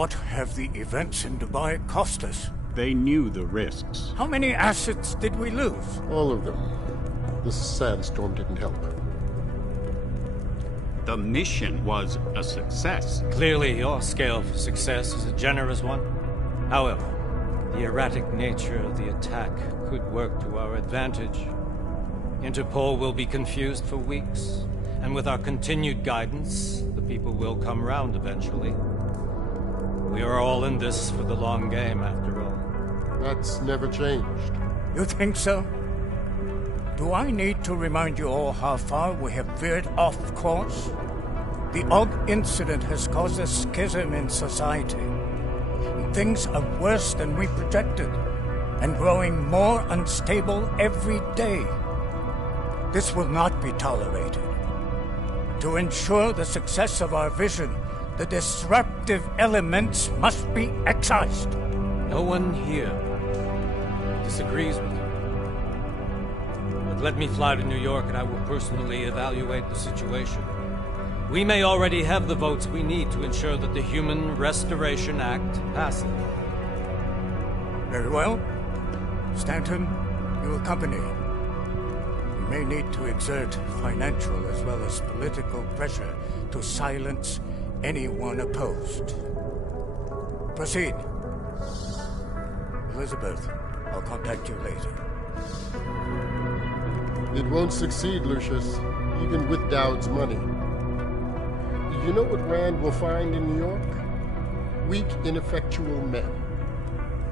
What have the events in Dubai cost us? They knew the risks. How many assets did we lose? All of them. This sandstorm didn't help. The mission was a success. Clearly, your scale for success is a generous one. However, the erratic nature of the attack could work to our advantage. Interpol will be confused for weeks, and with our continued guidance, the people will come round eventually. We are all in this for the long game, after all. That's never changed. You think so? Do I need to remind you all how far we have veered off course? The Og incident has caused a schism in society. Things are worse than we projected, and growing more unstable every day. This will not be tolerated. To ensure the success of our vision, the disruptive elements must be excised. No one here disagrees with you. But let me fly to New York and I will personally evaluate the situation. We may already have the votes we need to ensure that the Human Restoration Act passes. Very well. Stanton, you accompany. We may need to exert financial as well as political pressure to silence anyone opposed. Proceed. Elizabeth, I'll contact you later. It won't succeed, Lucius, even with Dowd's money. You know what Rand will find in New York? Weak, ineffectual men.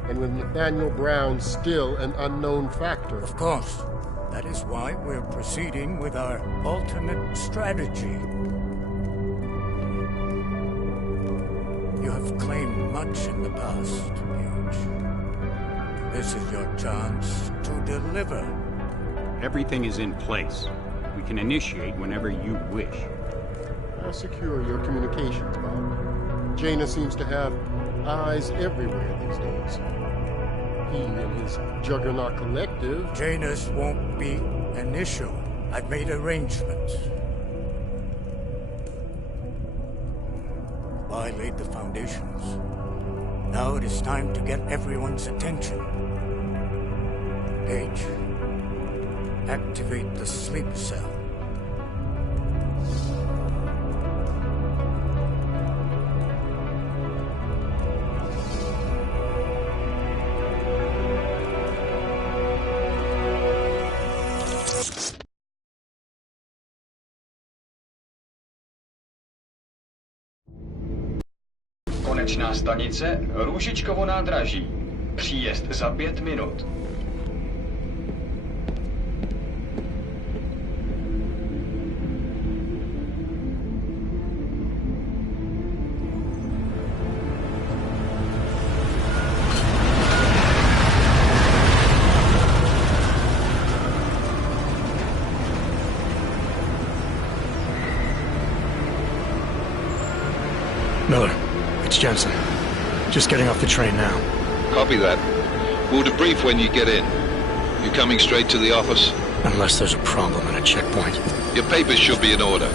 And with Nathaniel Brown still an unknown factor. Of course. That is why we're proceeding with our alternate strategy. You have claimed much in the past, Paige. This is your chance to deliver. Everything is in place. We can initiate whenever you wish. How secure your communications, Bob? Jaina seems to have eyes everywhere these days. He and his Juggernaut Collective... Jaina's won't be an issue. I've made arrangements. I laid the foundations. Now it is time to get everyone's attention. Paige, activate the sleep cell. Konečná stanice Růžičkovo nádraží. Příjezd za 5 minut. Miller, it's Jensen. Just getting off the train now. Copy that. We'll debrief when you get in. You coming straight to the office? Unless there's a problem at a checkpoint. Your papers should be in order.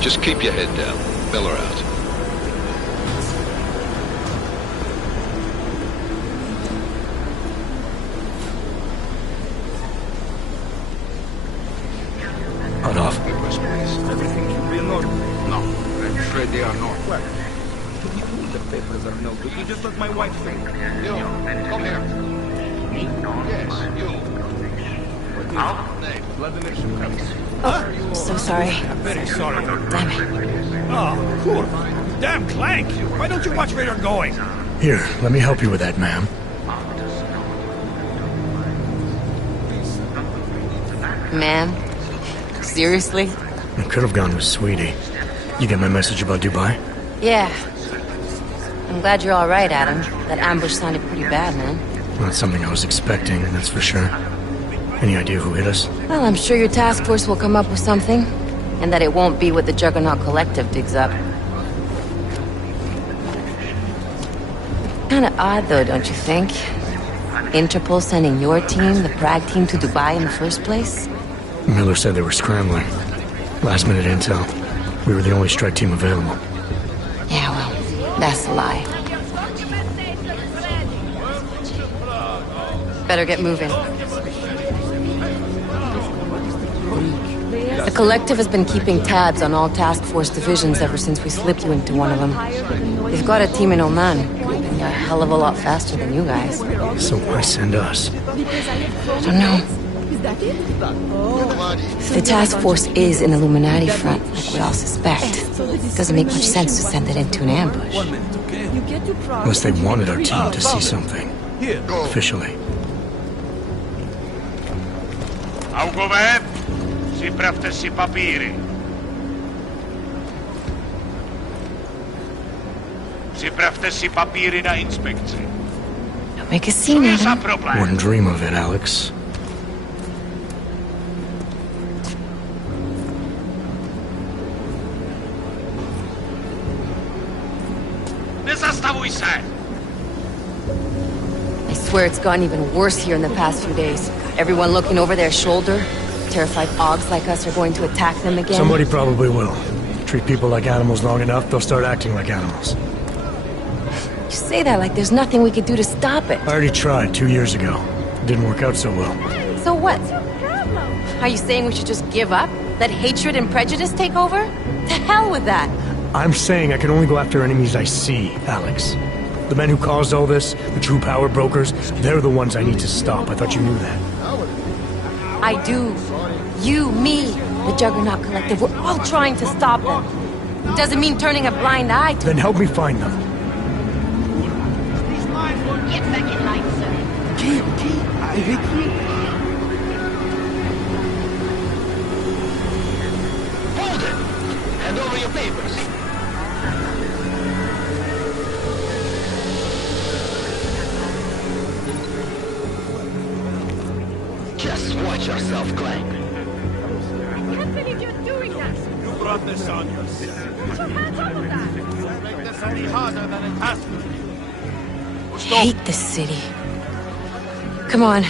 Just keep your head down. Miller out. Hold off. Everything should be in order. No, I'm afraid they are not. What? The papers are no good. You just let my wife think. You, come here. Me? Yes, you. Name? Vladimir Shukov. Oh, so sorry. I'm very sorry. Damn it. Oh, cool. Damn Clank! Why don't you watch where you're going? Here, let me help you with that, ma'am. Ma'am? Seriously? I could have gone with Sweetie. You get my message about Dubai? Yeah. I'm glad you're all right, Adam. That ambush sounded pretty bad, man. Not something I was expecting, that's for sure. Any idea who hit us? Well, I'm sure your task force will come up with something. And that it won't be what the Juggernaut Collective digs up. Kinda odd, though, don't you think? Interpol sending your team, the Prague team, to Dubai in the first place? Miller said they were scrambling. Last minute intel. We were the only strike team available. Yeah, well, that's a lie. Better get moving. The Collective has been keeping tabs on all task force divisions ever since we slipped you into one of them. They've got a team in Oman, moving a hell of a lot faster than you guys. So why send us? I don't know. If the task force is an Illuminati front, like we all suspect, it doesn't make much sense to send it into an ambush. Unless they wanted our team to see something. Officially. Augover, připravte si papíry. Připravte si papíry na inspekci. Don't make a scene, Adam. Wouldn't dream of it, Alex. Nezastavuj se! I swear it's gotten even worse here in the past few days. Everyone looking over their shoulder. Terrified Augs like us are going to attack them again. Somebody probably will. Treat people like animals long enough, they'll start acting like animals. You say that like there's nothing we could do to stop it. I already tried 2 years ago. It didn't work out so well. So what? Are you saying we should just give up? Let hatred and prejudice take over? To hell with that! I'm saying I can only go after enemies I see, Alex. The men who caused all this, the true power brokers, they're the ones I need to stop. I thought you knew that. I do. You, me, the Juggernaut Collective, we're all trying to stop them. It doesn't mean turning a blind eye to... Then help me find them. Get back in line, sir. Qui avec qui? Hold it! Hand over your papers. Just watch yourself, Clank. I can't believe you're doing that. You brought this on yourself. Put your hands off of that. You make this any harder than it has to be. I hate this city. Come on.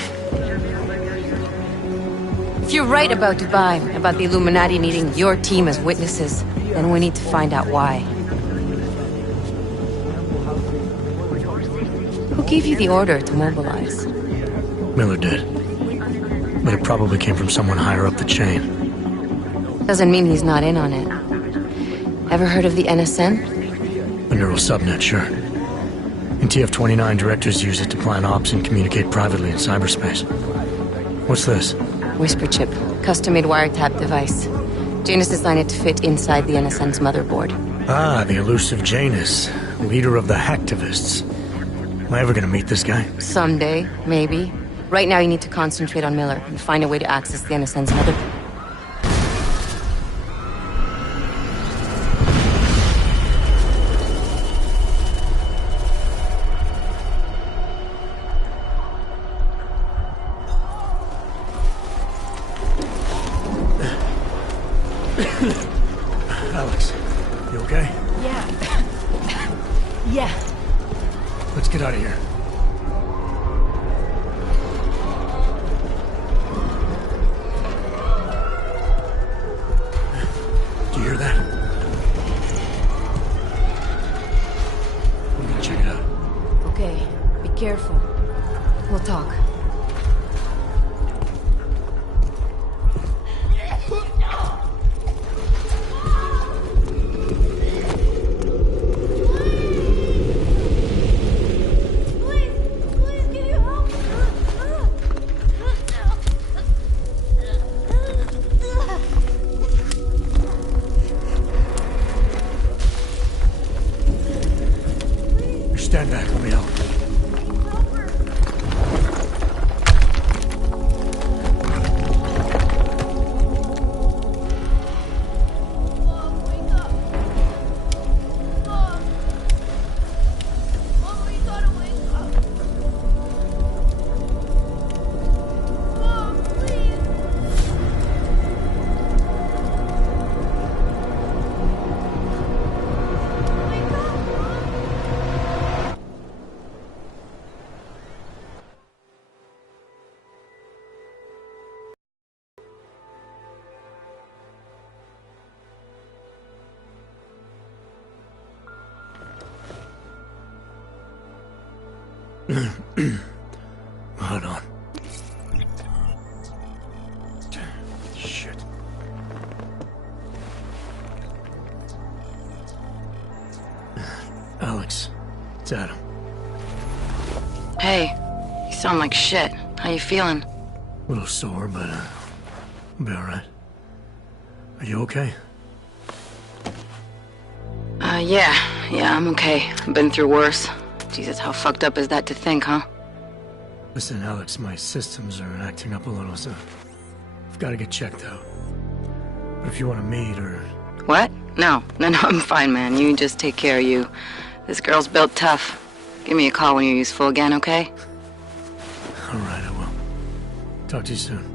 If you're right about Dubai, about the Illuminati needing your team as witnesses, then we need to find out why. Who gave you the order to mobilize? Miller did. But it probably came from someone higher up the chain. Doesn't mean he's not in on it. Ever heard of the NSN? A neural subnet, sure. In TF-29, directors use it to plan ops and communicate privately in cyberspace. What's this? Whisper chip. Custom-made wiretap device. Janus designed it to fit inside the NSN's motherboard. Ah, the elusive Janus. Leader of the hacktivists. Am I ever gonna meet this guy? Someday, maybe. Right now you need to concentrate on Miller and find a way to access the NSN's motherboard. Alex, you okay? Yeah. Yeah. Let's get out of here. Do you hear that? I'm gonna check it out. Okay, be careful. We'll talk. Stand back, let me help. Hold on. Shit. Alex, it's Adam. Hey, you sound like shit. How you feeling? A little sore, but I'll be alright. Are you okay? Yeah, I'm okay. I've been through worse. Jesus, how fucked up is that to think, huh? Listen, Alex, my systems are acting up a little, so I've got to get checked out. But if you want to meet or... What? No, I'm fine, man. You just take care of you. This girl's built tough. Give me a call when you're useful again, okay? Alright, I will. Talk to you soon.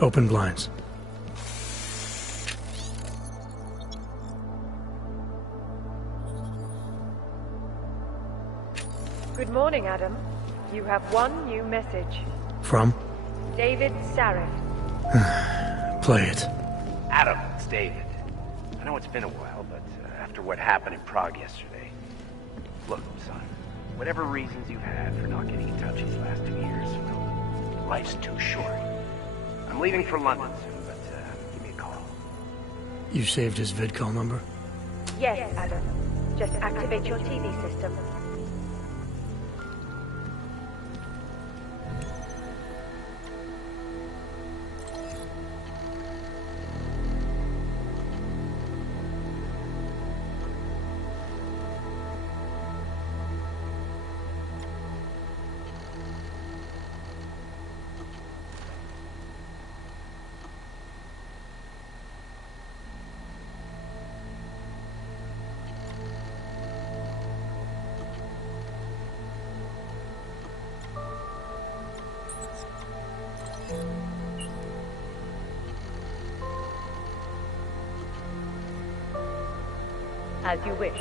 Open blinds. Good morning, Adam. You have one new message. From? David Sarif. Play it. Adam, it's David. I know it's been a while, but after what happened in Prague yesterday... Look, son, whatever reasons you've had for not getting in touch these last 2 years, well, life's too short. I'm leaving for London soon, but give me a call. You saved his vidcall number? Yes, Adam. Just activate your TV system. As you wish.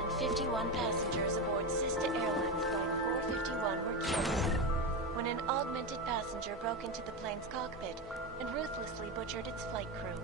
And 51 passengers aboard sister airlines flight 451 were killed when an augmented passenger broke into the plane's cockpit and ruthlessly butchered its flight crew.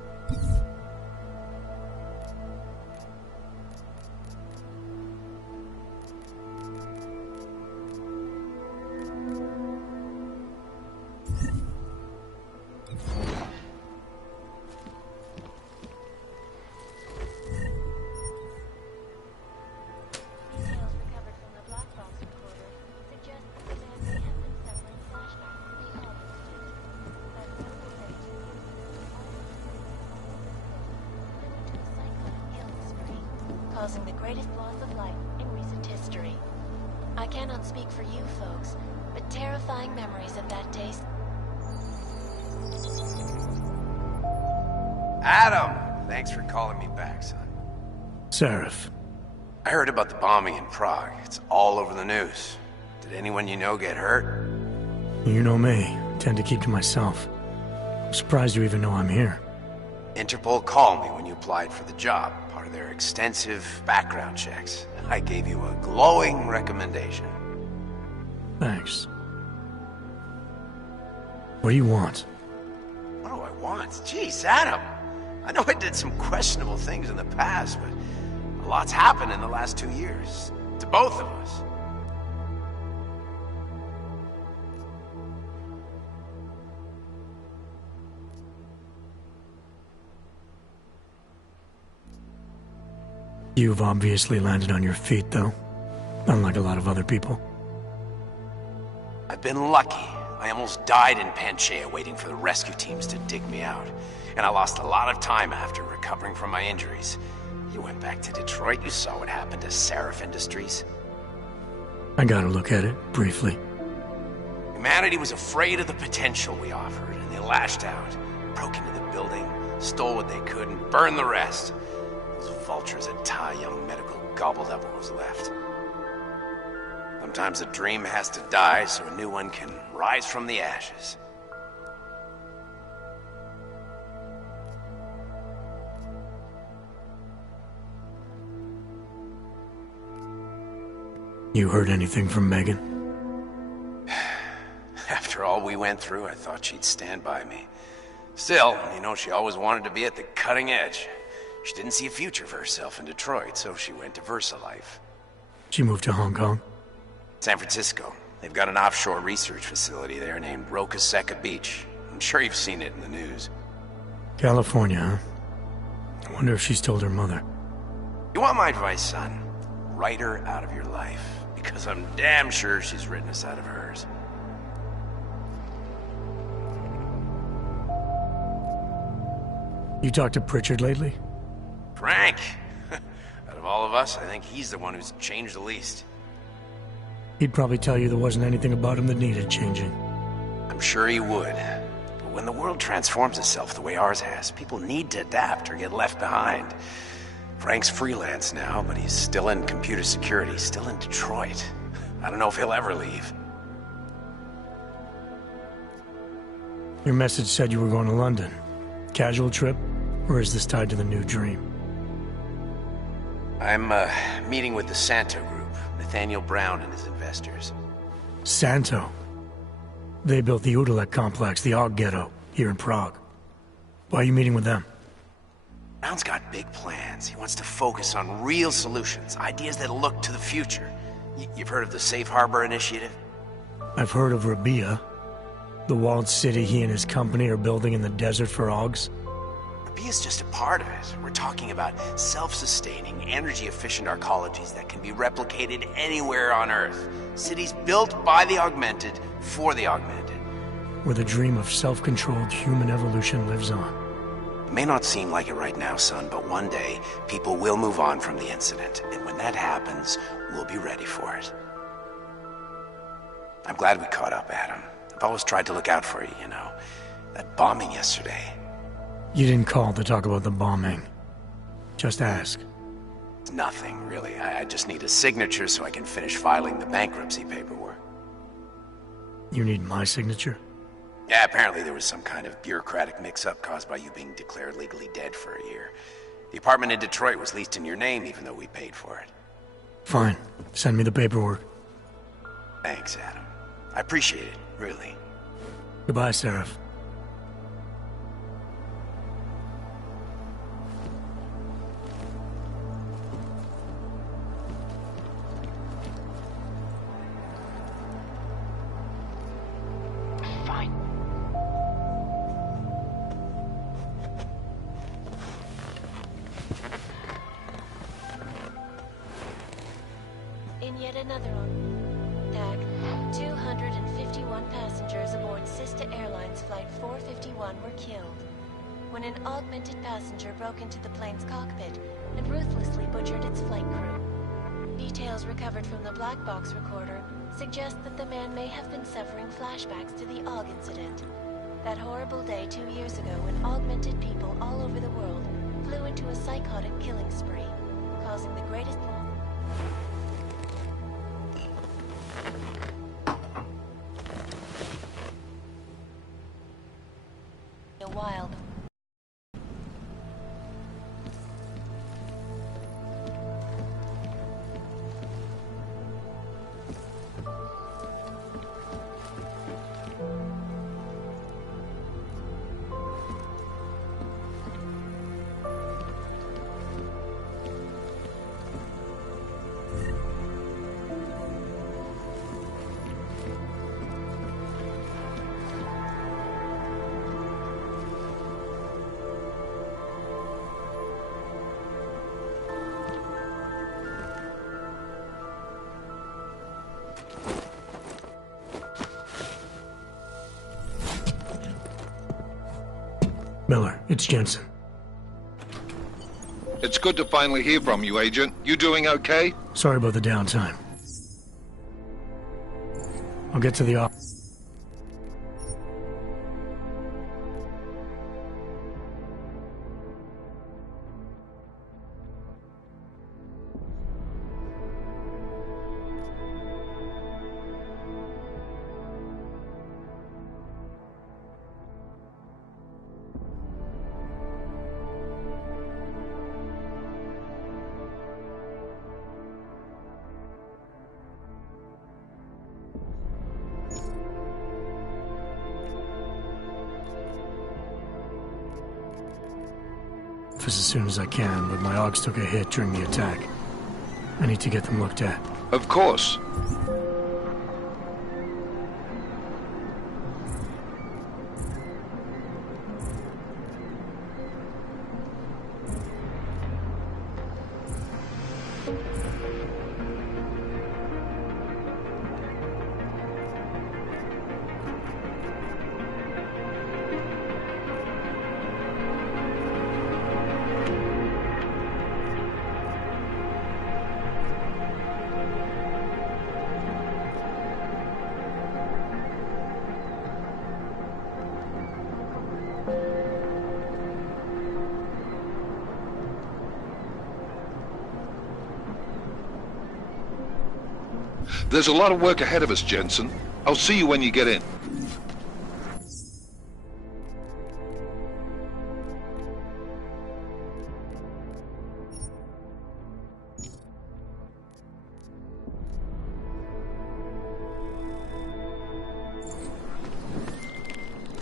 Causing the greatest loss of life in recent history. I cannot speak for you folks, but terrifying memories of that day... Adam! Thanks for calling me back, son. Sarif. I heard about the bombing in Prague. It's all over the news. Did anyone you know get hurt? You know me. I tend to keep to myself. I'm surprised you even know I'm here. Interpol called me when you applied for the job, part of their extensive background checks. I gave you a glowing recommendation. Thanks. What do you want? What do I want? Jeez, Adam! I know I did some questionable things in the past, but a lot's happened in the last 2 years. To both of us. You've obviously landed on your feet, though. Unlike a lot of other people. I've been lucky. I almost died in Panchaea waiting for the rescue teams to dig me out. And I lost a lot of time after recovering from my injuries. You went back to Detroit, you saw what happened to Sarif Industries. I got a look at it, briefly. Humanity was afraid of the potential we offered, and they lashed out. Broke into the building, stole what they could, and burned the rest. Those vultures at Tai Young Medical gobbled up what was left. Sometimes a dream has to die so a new one can rise from the ashes. You heard anything from Megan? After all we went through, I thought she'd stand by me. Still, you know, she always wanted to be at the cutting edge. She didn't see a future for herself in Detroit, so she went to VersaLife. She moved to Hong Kong? San Francisco. They've got an offshore research facility there named Roca Seca Beach. I'm sure you've seen it in the news. California, huh? I wonder if she's told her mother. You want my advice, son? Write her out of your life. Because I'm damn sure she's written us out of hers. You talked to Pritchard lately? Frank! Out of all of us, I think he's the one who's changed the least. He'd probably tell you there wasn't anything about him that needed changing. I'm sure he would. But When the world transforms itself the way ours has, people need to adapt or get left behind. Frank's freelance now, but he's still in computer security, still in Detroit. I don't know if he'll ever leave. Your message said you were going to London. Casual trip? Or is this tied to the new dream? I'm, meeting with the Santo Group, Nathaniel Brown and his investors. Santo? They built the Udalek complex, the Og Ghetto, here in Prague. Why are you meeting with them? Brown's got big plans. He wants to focus on real solutions, ideas that look to the future. You've heard of the Safe Harbor Initiative? I've heard of Rabia, the walled city he and his company are building in the desert for Augs. Rabia's just a part of it. We're talking about self-sustaining, energy-efficient arcologies that can be replicated anywhere on Earth. Cities built by the augmented, for the augmented. Where the dream of self-controlled human evolution lives on. It may not seem like it right now, son, but one day, people will move on from the incident. And when that happens, we'll be ready for it. I'm glad we caught up, Adam. I've always tried to look out for you, you know. That bombing yesterday. You didn't call to talk about the bombing. Just ask. It's nothing, really. I just need a signature so I can finish filing the bankruptcy paperwork. You need my signature? Yeah, apparently there was some kind of bureaucratic mix-up caused by you being declared legally dead for a year. The apartment in Detroit was leased in your name, even though we paid for it. Fine. Send me the paperwork. Thanks, Adam. I appreciate it, really. Goodbye, Seraph. Yet another one. Tag, 251 passengers aboard Sister Airlines Flight 451 were killed when an augmented passenger broke into the plane's cockpit and ruthlessly butchered its flight crew. Details recovered from the black box recorder suggest that the man may have been suffering flashbacks to the AUG incident. That horrible day 2 years ago when augmented people all over the world flew into a psychotic killing spree, causing the greatest a while. Miller, it's Jensen. It's good to finally hear from you, Agent. You doing okay? Sorry about the downtime. I'll get to the office. As soon as I can, but my AUGs took a hit during the attack. I need to get them looked at. Of course. There's a lot of work ahead of us, Jensen. I'll see you when you get in.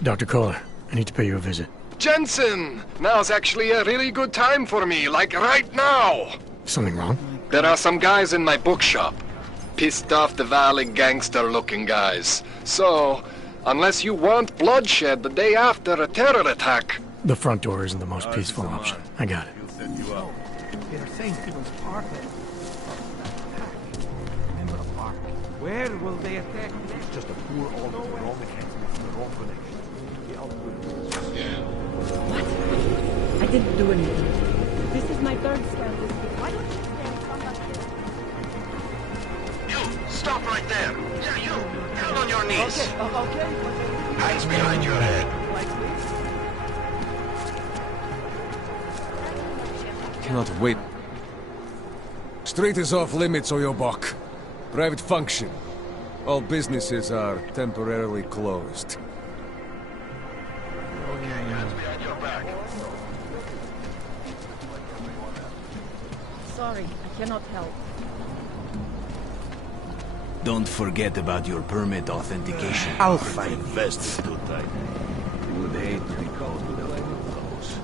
Dr. Kohler, I need to pay you a visit. Jensen! Now's actually a really good time for me, like right now! Something wrong? There are some guys in my bookshop. Pissed off the Valley gangster-looking guys. So, unless you want bloodshed the day after a terror attack... The front door isn't the most peaceful option. I got it. They're saying people's park. Remember the park. Where will they attack next? It's just a poor old wrong enhancement from the wrong connection. What? I didn't do anything. This is my third scan this week. Why don't you stand somebody? You! Stop right there! Yeah, you! Down on your knees! Okay. Hands behind your head. Cannot wait. Street is off limits, Oyobok. Private function. All businesses are temporarily closed. Okay, hands behind your back. Sorry, I cannot help. Don't forget about your permit authentication. I'll find vests too tight. You would hate to be caught without one of those.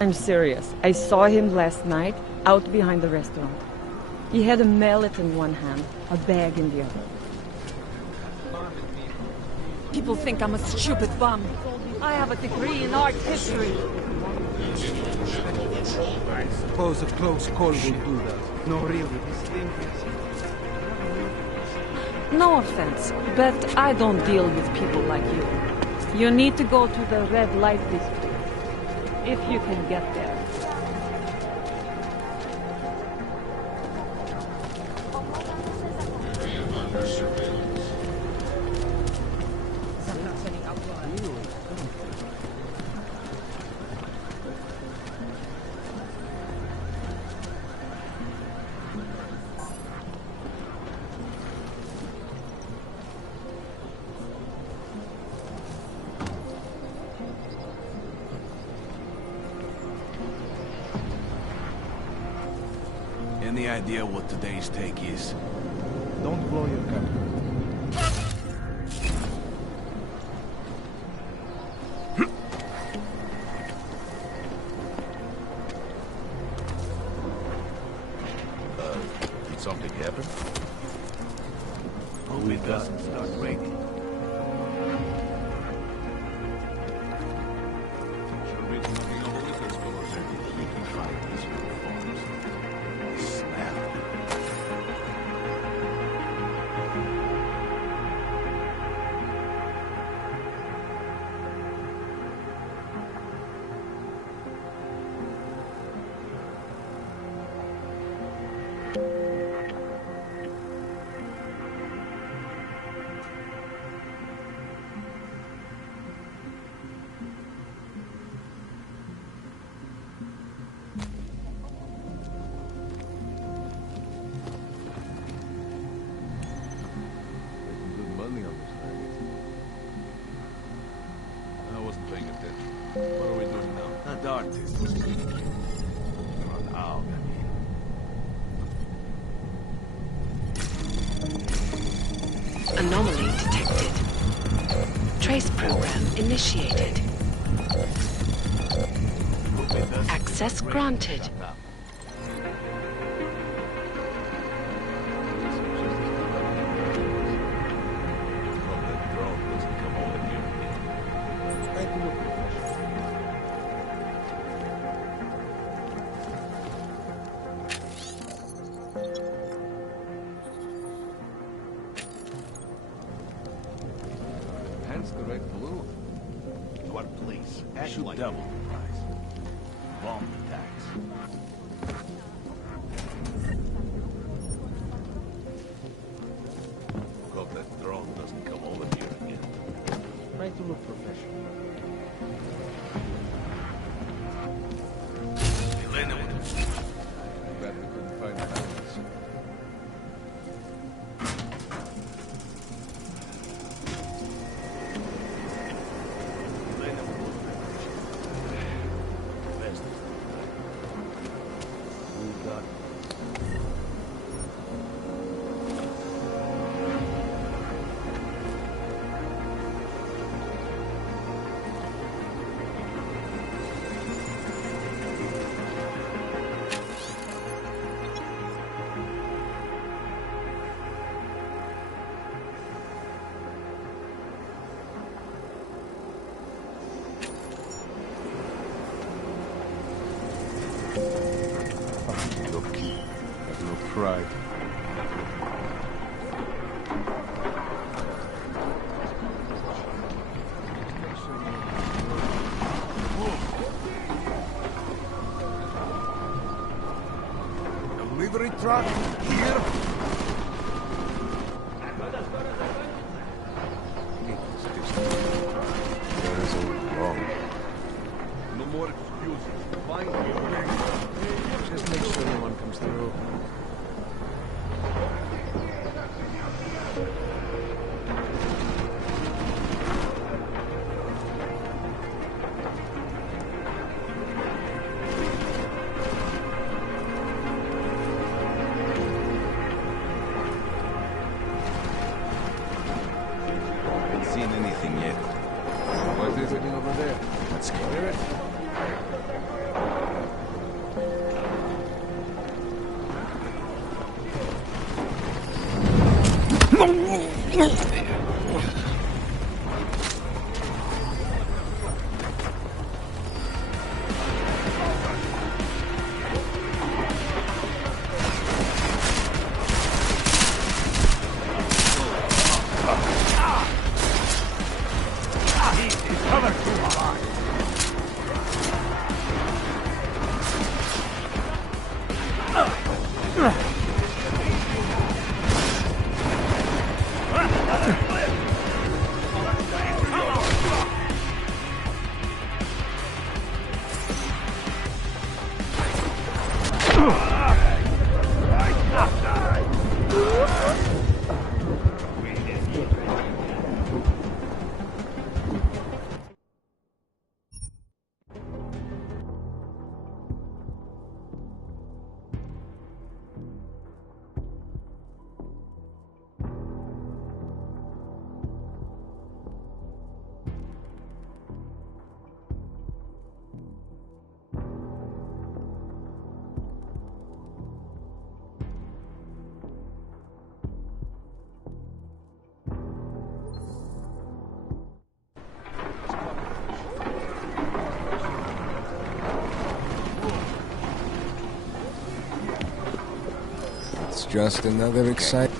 I'm serious. I saw him last night, out behind the restaurant. He had a mallet in one hand, a bag in the other. People think I'm a stupid bum. I have a degree in art history. I suppose a close call will do that. No, really, this thing is... No offense, but I don't deal with people like you. You need to go to the red light district. If you can get there. Any idea what today's take is? Don't blow your cover. Did something happen? Hope it doesn't start raining. What are we doing now? The artist was run out. Anomaly detected. Trace program initiated. Access granted. Hence the red balloon. To our place. Should double the price. Bomb attacks. Hope that drone doesn't come over here again. Try to look professional. Elena would have... Glad we couldn't find balance. subrcribe. Delivery truck here. There is all wrong. No more excuses. Find your way. Just make sure no one comes through. Seen anything yet? What is it over there? Let's clear it. It's just another exciting...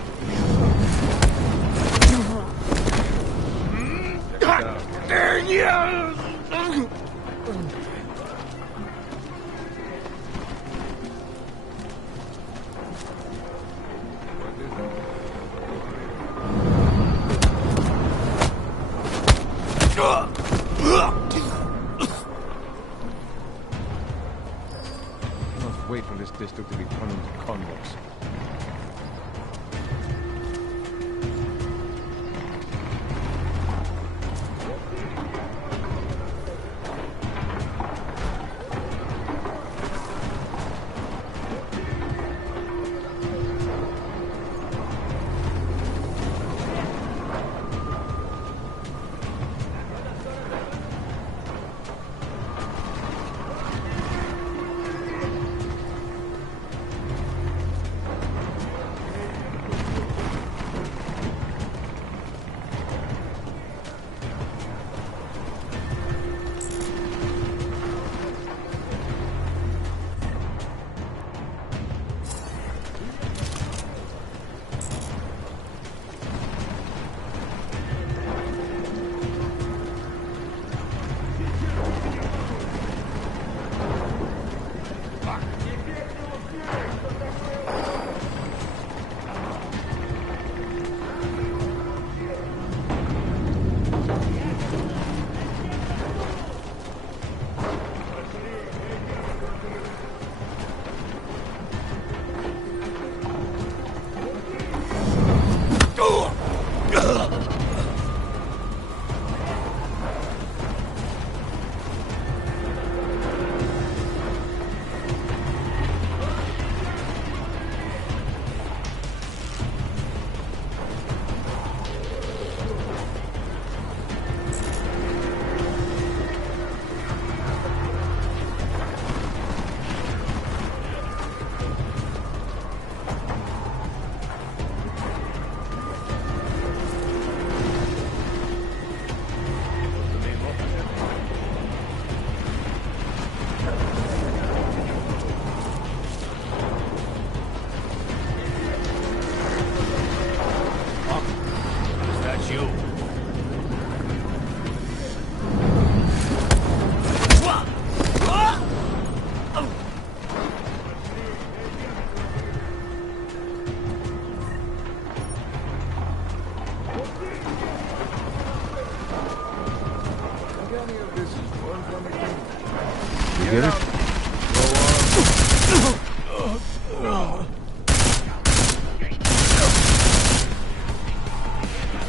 Cannot wait for this district to be turned into convicts.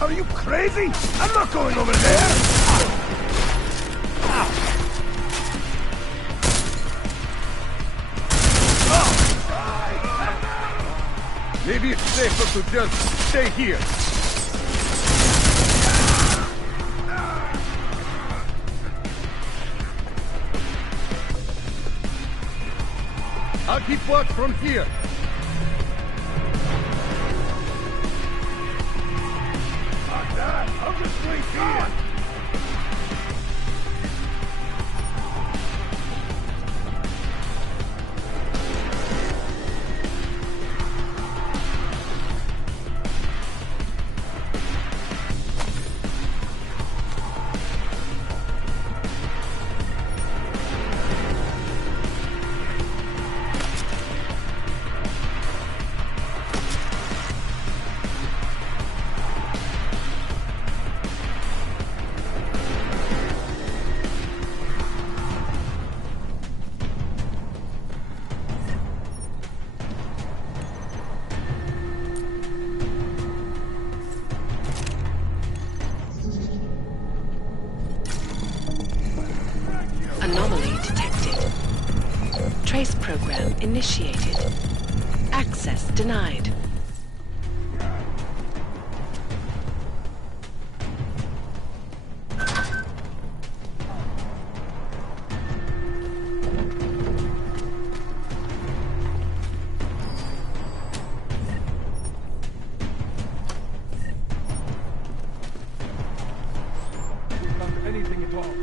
Are you crazy? I'm not going over there! Maybe it's safer to just stay here. I'll keep watch from here. Like that, I'll just wait here. Anomaly detected. Trace program initiated. Access denied. Anything at all.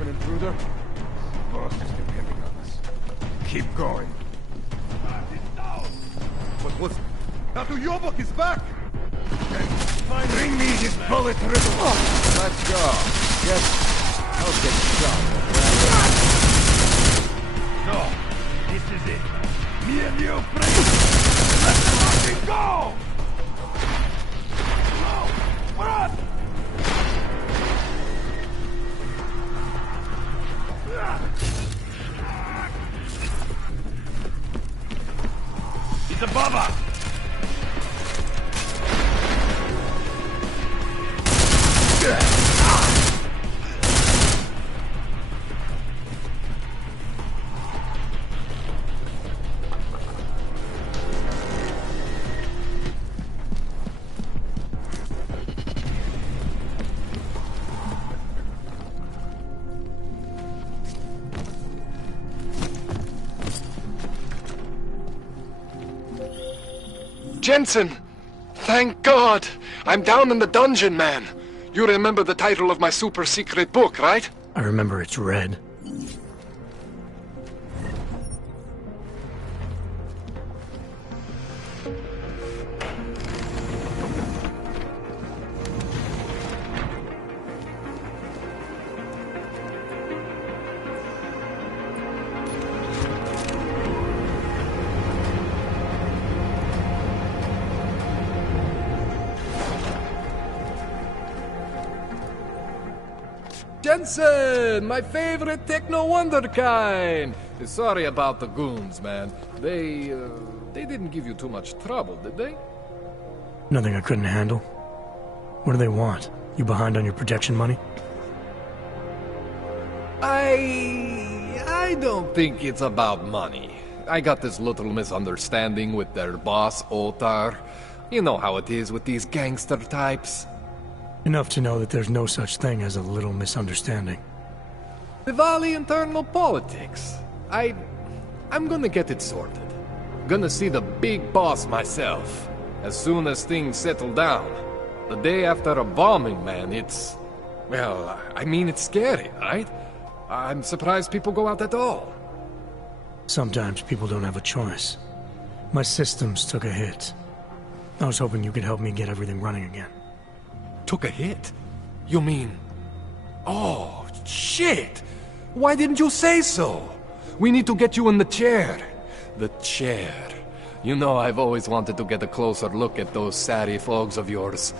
An intruder? Boss is depending on us. Keep going. What was it? Dr. Yobok is back! Bring me his bullet riddle! Let's go. Guess I'll get shot. So, this is it. Me and you, friend! Let the fucking go! No! Run! It's above us! Jensen! Thank God! I'm down in the dungeon, man. You remember the title of my super secret book, right? I remember it's red. Jensen, my favorite techno wonderkind. Sorry about the goons, man. They didn't give you too much trouble, did they? Nothing I couldn't handle. What do they want? You behind on your protection money? I don't think it's about money. I got this little misunderstanding with their boss, Otar. You know how it is with these gangster types. Enough to know that there's no such thing as a little misunderstanding. The Valley internal politics. I'm gonna get it sorted. Gonna see the big boss myself. As soon as things settle down. The day after a bombing, man, it's... Well, I mean, it's scary, right? I'm surprised people go out at all. Sometimes people don't have a choice. My systems took a hit. I was hoping you could help me get everything running again. Took a hit? You mean... Oh, shit! Why didn't you say so? We need to get you in the chair. The chair. You know, I've always wanted to get a closer look at those satty fogs of yours.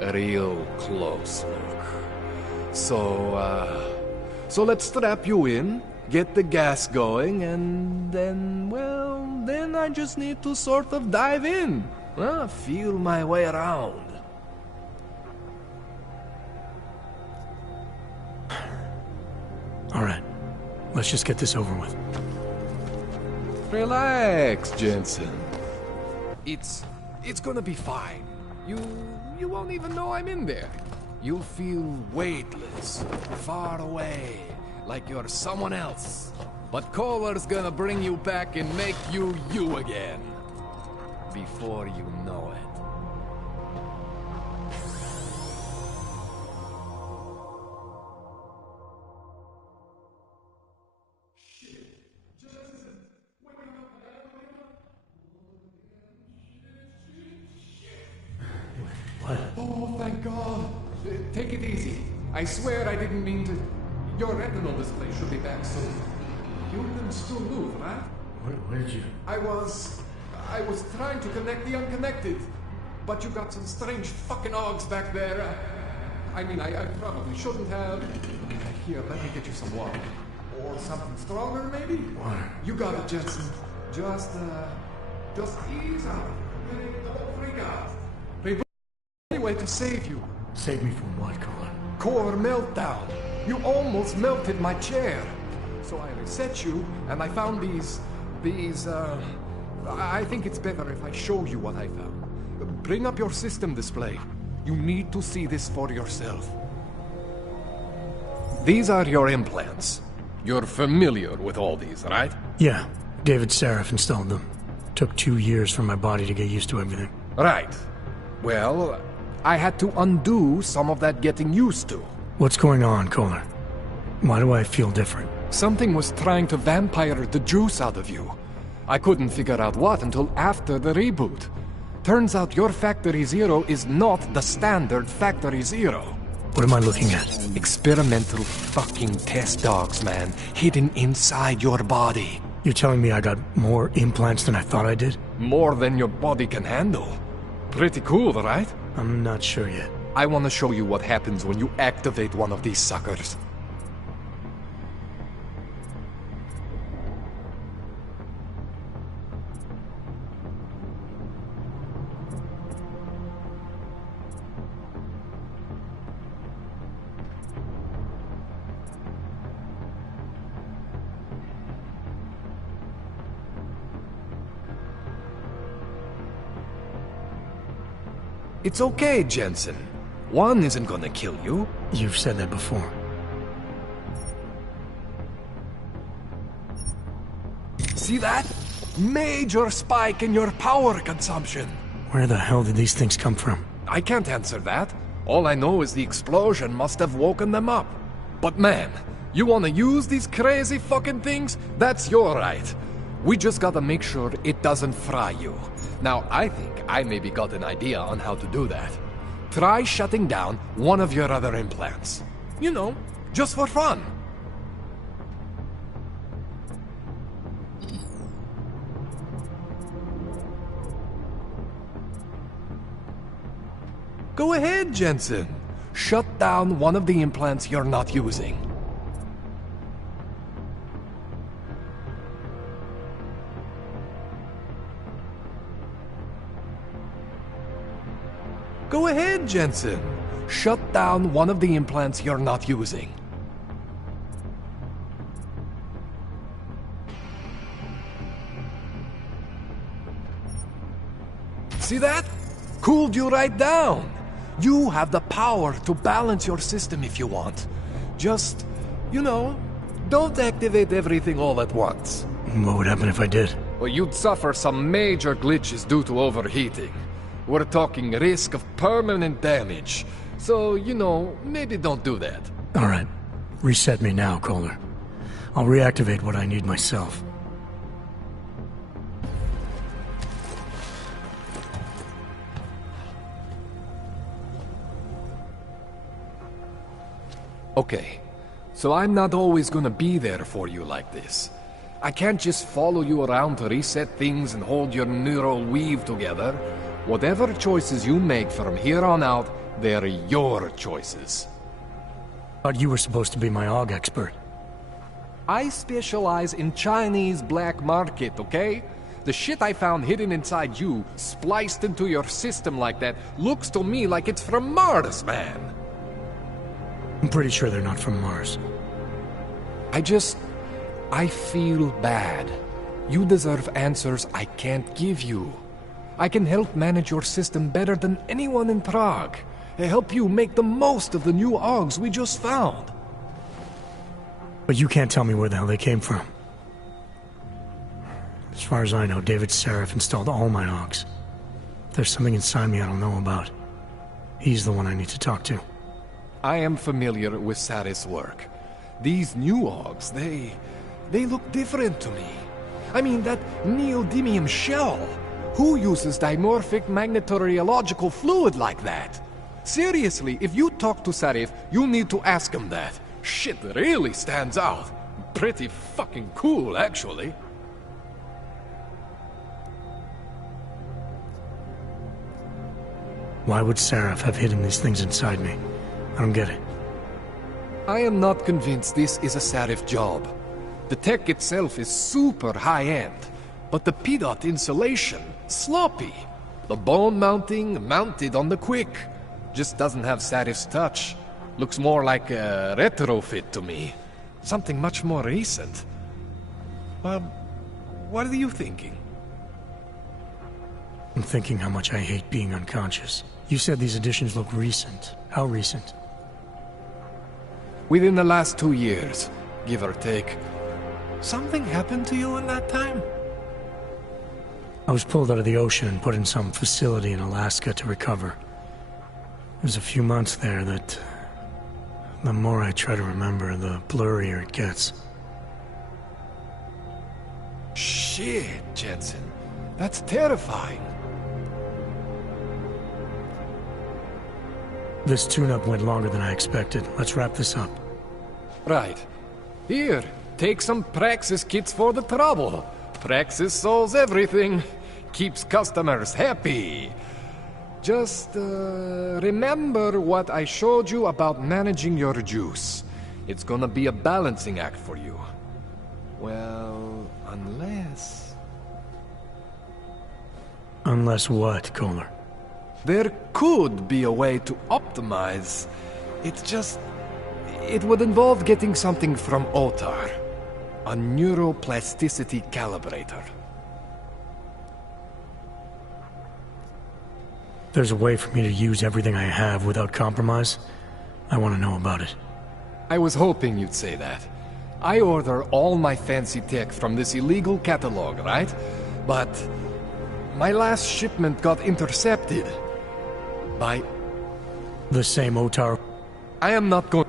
A real close look. So let's strap you in, get the gas going, and then, well, then I just need to sort of dive in. Feel my way around. All right, let's just get this over with. Relax, Jensen. It's gonna be fine. You won't even know I'm in there. You'll feel weightless, far away, like you're someone else. But Kohler's gonna bring you back and make you you again. Before you know it. What? Oh, thank God. Take it easy. I swear I didn't mean to... Your retinal display should be back soon. You can still move, right? Where did you... I was trying to connect the unconnected. But you got some strange fucking ogs back there. I mean, I probably shouldn't have. Here, let me get you some water. Or something stronger, maybe? Water. You got it, Jensen. Just ease out. Don't freak out. Way to save you. Save me from what, Kohler? Core meltdown. You almost melted my chair. So I reset you, and I found these, I think it's better if I show you what I found. Bring up your system display. You need to see this for yourself. These are your implants. You're familiar with all these, right? Yeah. David Seraph installed them. Took 2 years for my body to get used to everything. Right. Well, I had to undo some of that getting used to. What's going on, Kohler? Why do I feel different? Something was trying to vampire the juice out of you. I couldn't figure out what until after the reboot. Turns out your Factory Zero is not the standard Factory Zero. What am I looking at? Experimental fucking test dogs, man. Hidden inside your body. You're telling me I got more implants than I thought I did? More than your body can handle. Pretty cool, right? I'm not sure yet. I want to show you what happens when you activate one of these suckers. It's okay, Jensen. One isn't gonna kill you. You've said that before. See that? Major spike in your power consumption. Where the hell did these things come from? I can't answer that. All I know is the explosion must have woken them up. But man, you wanna use these crazy fucking things? That's your right. We just gotta make sure it doesn't fry you. Now, I think I maybe got an idea on how to do that. Try shutting down one of your other implants. You know, just for fun. Go ahead, Jensen. Shut down one of the implants you're not using. Go ahead, Jensen. Shut down one of the implants you're not using. See that? Cooled you right down. You have the power to balance your system if you want. Just, you know, don't activate everything all at once. What would happen if I did? Well, you'd suffer some major glitches due to overheating. We're talking risk of permanent damage. So, you know, maybe don't do that. All right. Reset me now, Kohler. I'll reactivate what I need myself. Okay, so I'm not always gonna be there for you like this. I can't just follow you around to reset things and hold your neural weave together. Whatever choices you make from here on out, they're your choices. Thought you were supposed to be my AUG expert. I specialize in Chinese black market, okay? The shit I found hidden inside you, spliced into your system like that, looks to me like it's from Mars, man. I'm pretty sure they're not from Mars. I feel bad. You deserve answers I can't give you. I can help manage your system better than anyone in Prague. Help you make the most of the new AUGs we just found. But you can't tell me where the hell they came from. As far as I know, David Sarif installed all my AUGs. If there's something inside me I don't know about, he's the one I need to talk to. I am familiar with Sarif's work. These new AUGs, they look different to me. I mean, that neodymium shell. Who uses dimorphic magnetorheological fluid like that? Seriously, if you talk to Sarif, you need to ask him that. Shit really stands out. Pretty fucking cool, actually. Why would Sarif have hidden these things inside me? I don't get it. I am not convinced this is a Sarif job. The tech itself is super high-end, but the PDOT insulation, sloppy. The bone mounting, mounted on the quick. Just doesn't have Sarif's touch. Looks more like a retrofit to me. Something much more recent. Well, what are you thinking? I'm thinking how much I hate being unconscious. You said these additions look recent. How recent? Within the last 2 years, give or take. Something happened to you in that time? I was pulled out of the ocean and put in some facility in Alaska to recover. There's a few months there that... the more I try to remember, the blurrier it gets. Shit, Jensen. That's terrifying. This tune-up went longer than I expected. Let's wrap this up. Right. Here, take some Praxis kits for the trouble. Praxis solves everything. Keeps customers happy. Just, remember what I showed you about managing your juice. It's gonna be a balancing act for you. Well, unless... Unless what, Kohler? There could be a way to optimize. It's just... it would involve getting something from Otar. A neuroplasticity calibrator. There's a way for me to use everything I have without compromise? I want to know about it. I was hoping you'd say that. I order all my fancy tech from this illegal catalog, right? But... my last shipment got intercepted. By... the same Otar? I am not going...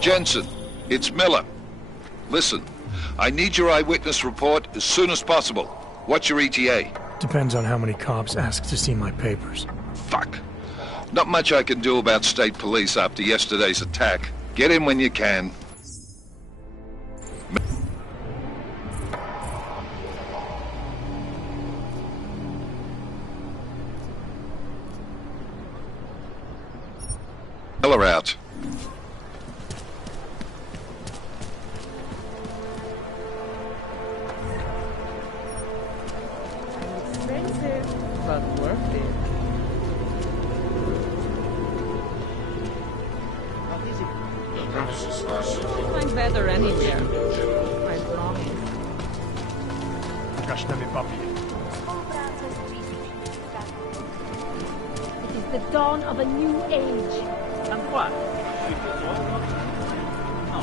Jensen, it's Miller. Listen, I need your eyewitness report as soon as possible. What's your ETA? Depends on how many cops ask to see my papers. Fuck. Not much I can do about state police after yesterday's attack. Get in when you can. Miller out. But worth it. You'll find better anywhere. I promise. It is the dawn of a new age. And what?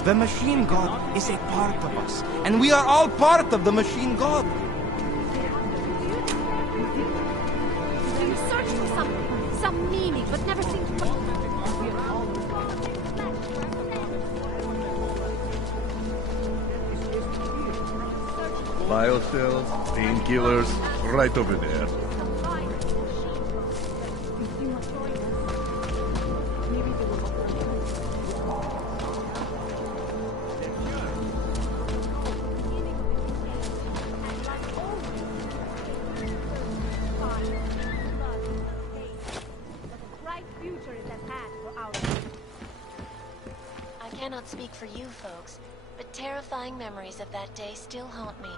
The machine god is a part of us, and we are all part of the machine god. You search for something, some meaning, but never seem to find it. Biocells, painkillers, right over there. I cannot speak for you folks, but terrifying memories of that day still haunt me.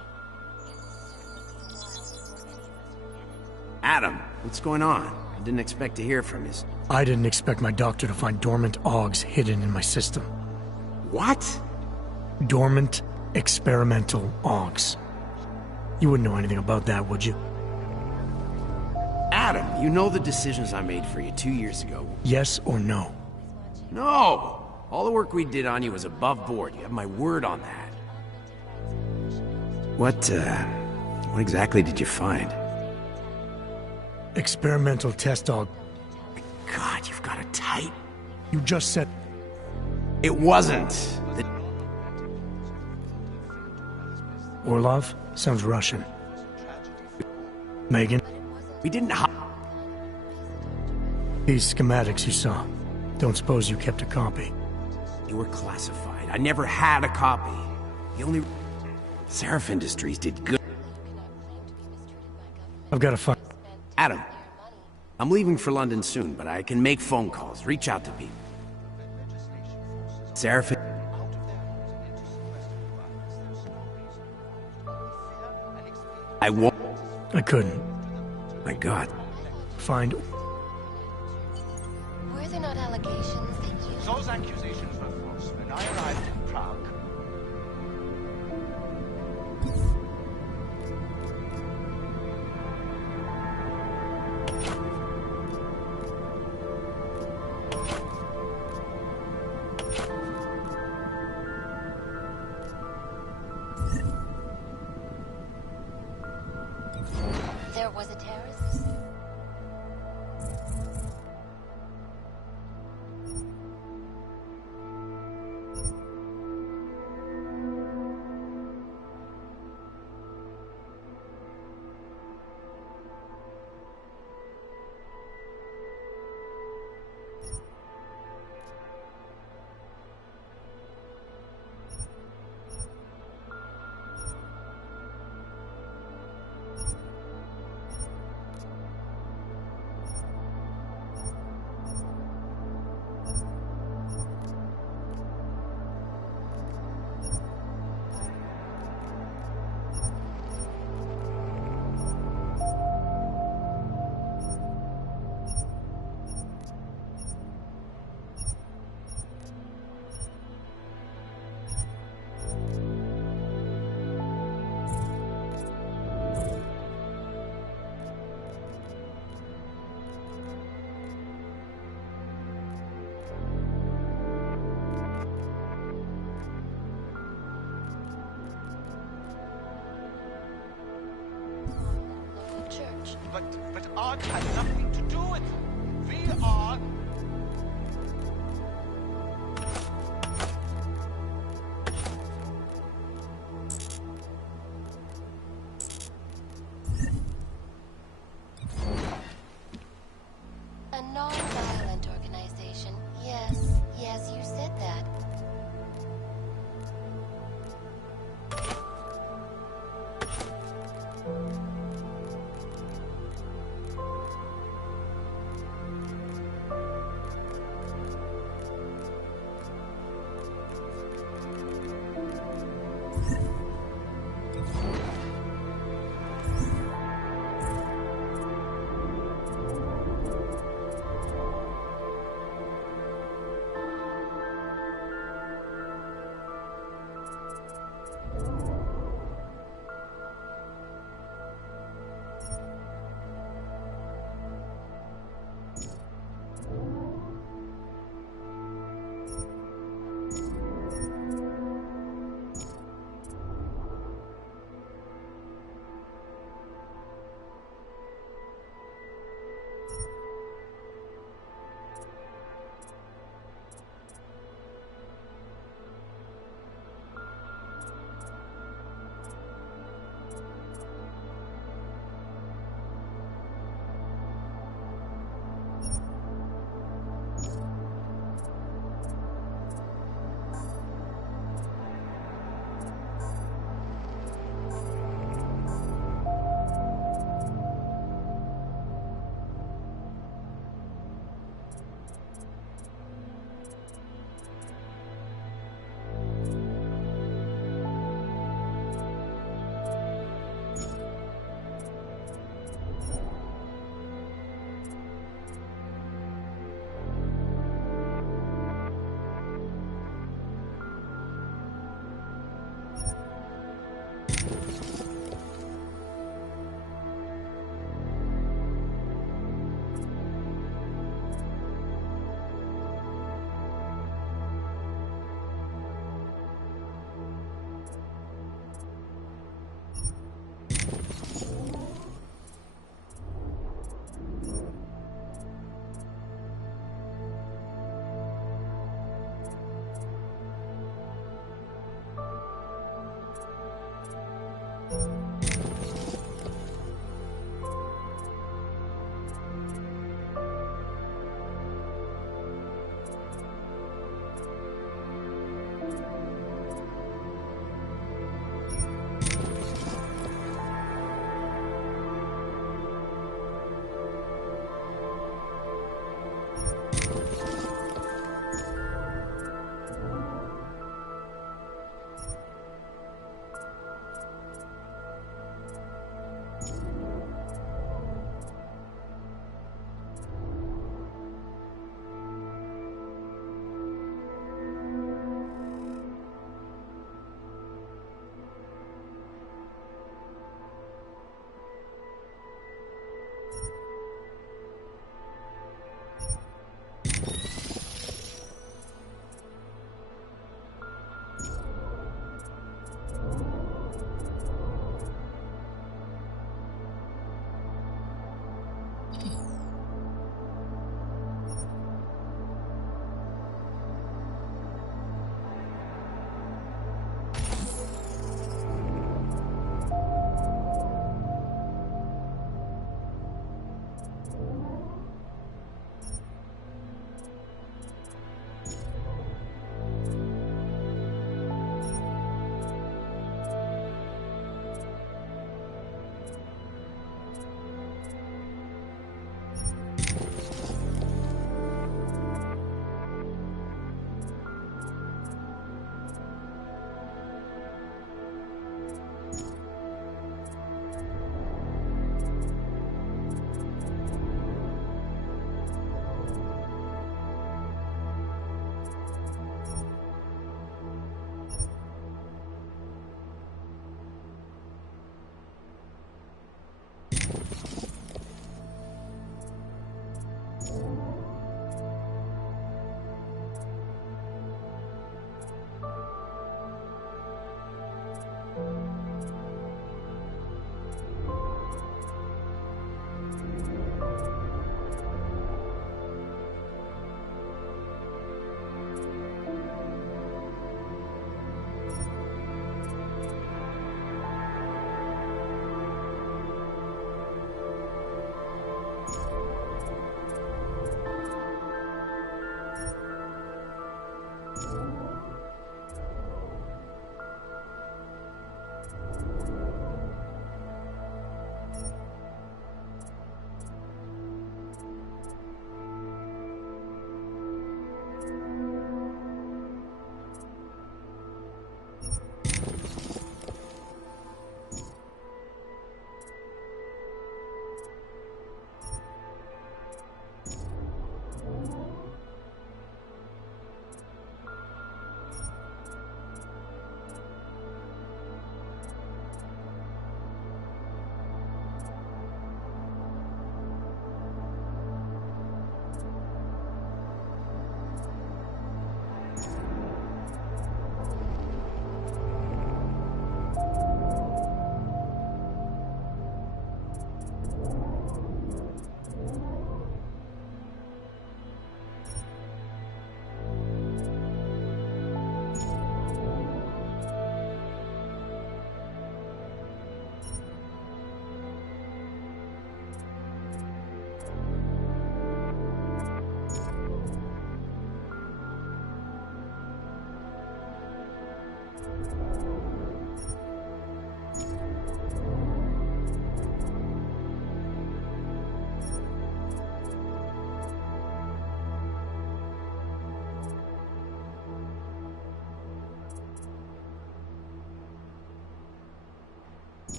Adam, what's going on? I didn't expect to hear from you. I didn't expect my doctor to find dormant augs hidden in my system. What? Dormant experimental augs. You wouldn't know anything about that, would you? Adam, you know the decisions I made for you 2 years ago. Yes or no? No! All the work we did on you was above board. You have my word on that. What exactly did you find? Experimental test aug. God, you've got it tight. You just said... It wasn't. Orlov? Sounds Russian. Megan? We didn't These schematics you saw. Don't suppose you kept a copy? They were classified. I never had a copy. The only... Seraph Industries did good. I've got to find... Adam, I'm leaving for London soon, but I can make phone calls, reach out to people. Seraph... I won't... I couldn't. My God. Find... Were there not allegations that you... Those accusations were false when I arrived in Prague. There was a terrorist? But Odd had nothing to do with it. We are... A non-violent organization. Yes, you said that.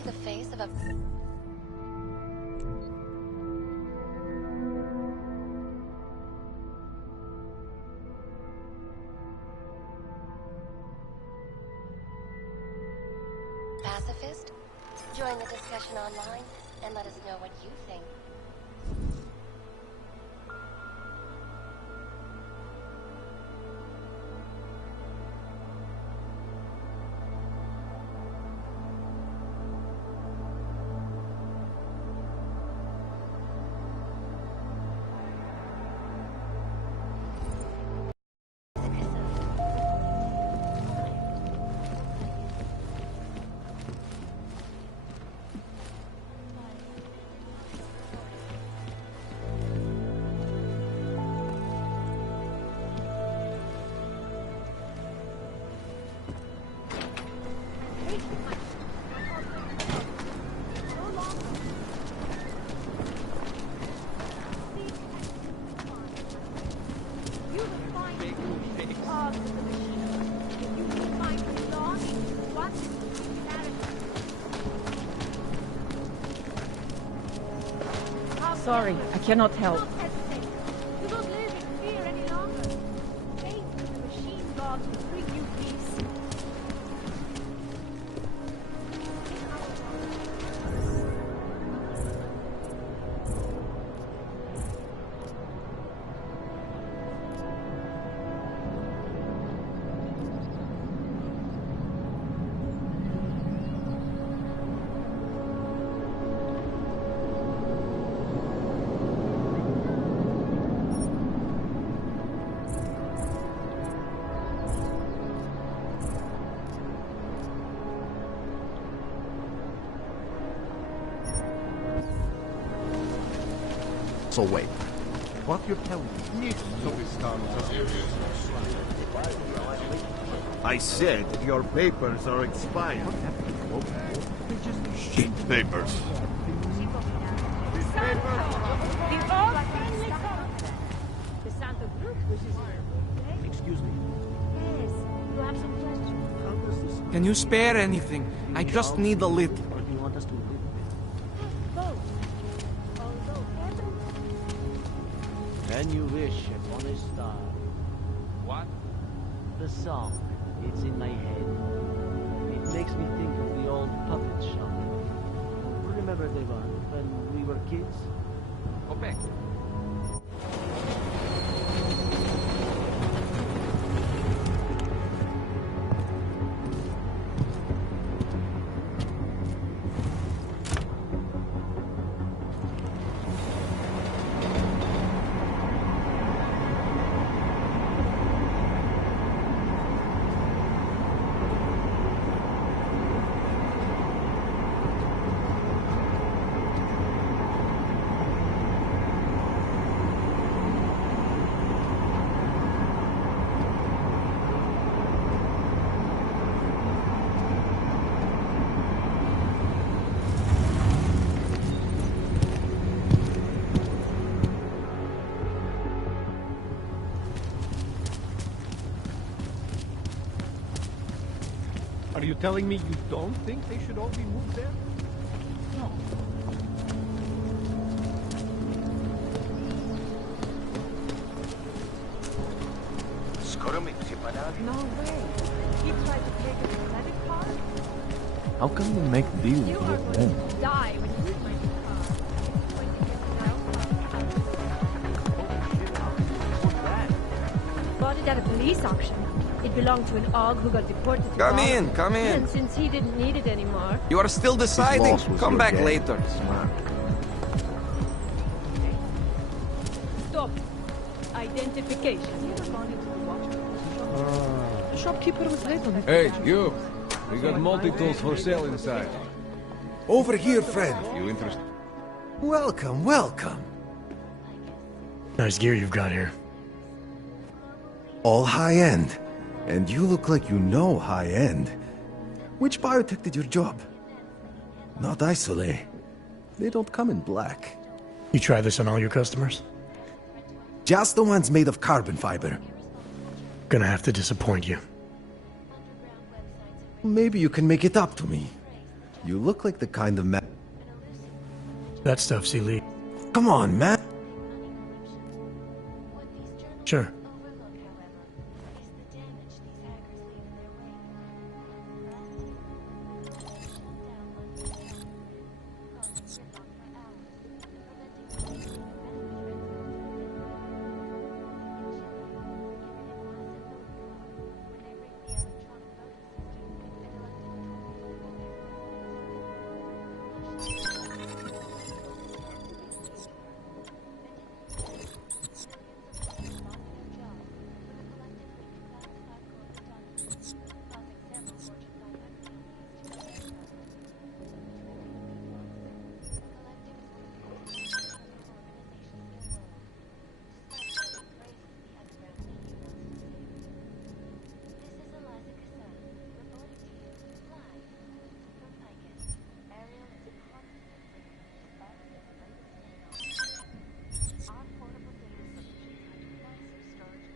really the face of a... pacifist? Join the discussion online and let us know what you think. Sorry, I cannot help. You don't live in fear any longer. Faith in the machine gods will bring you peace. So wait, what you're telling me? I said your papers are expired. Shit papers. The Santa group wishes you. Excuse me. Yes, you have some questions. Can you spare anything? I just need a little. Or do you want us to agree? Both. Although Can you wish upon a star? What? The song. It's in my head. It makes me think of the old puppet shop. Remember the one when we were kids? Go back. Are you telling me you don't think they should all be moved there? No. No way. He tried to take his credit card? How can you make deal with You your are going men? to die when you use my new car. When you get out. Bought it at a police auction. It belonged to an AUG who got deported to Come Gaul. in, come in. And since he didn't need it anymore... You are still deciding. Come back later. Smart. Stop. Identification. The shopkeeper was late on it. Hey, you! We got multi-tools for sale inside. Over here, friend. You interested? Welcome, welcome. Nice gear you've got here. All high-end. And you look like you know high-end. Which biotech did your job? Not Isolate. They don't come in black. You try this on all your customers? Just the ones made of carbon fiber. Gonna have to disappoint you. Maybe you can make it up to me. You look like the kind of man... That stuff's illegal. Come on, man! Sure.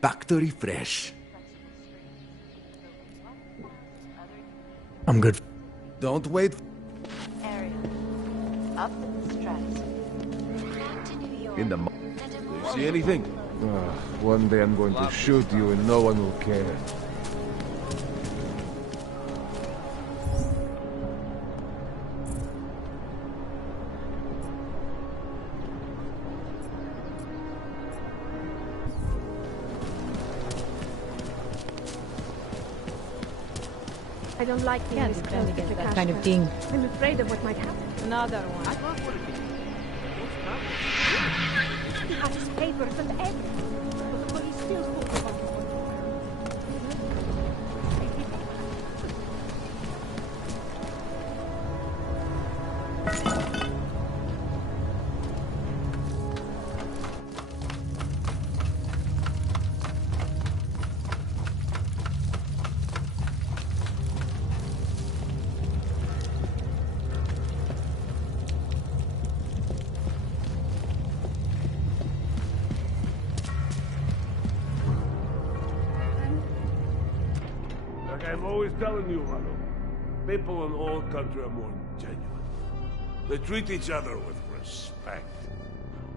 Factory fresh. I'm good. Don't wait. Area. Up to the stratosphere. Back to New York. In the... Do you see anything? One day I'm going to shoot you and no one will care. I don't like being this close to the that kind of thing. I'm afraid of what might happen. Another one. He has his papers and everything, but the police still spoke about him. I'm always telling you, Rano, people in all country are more genuine. They treat each other with respect.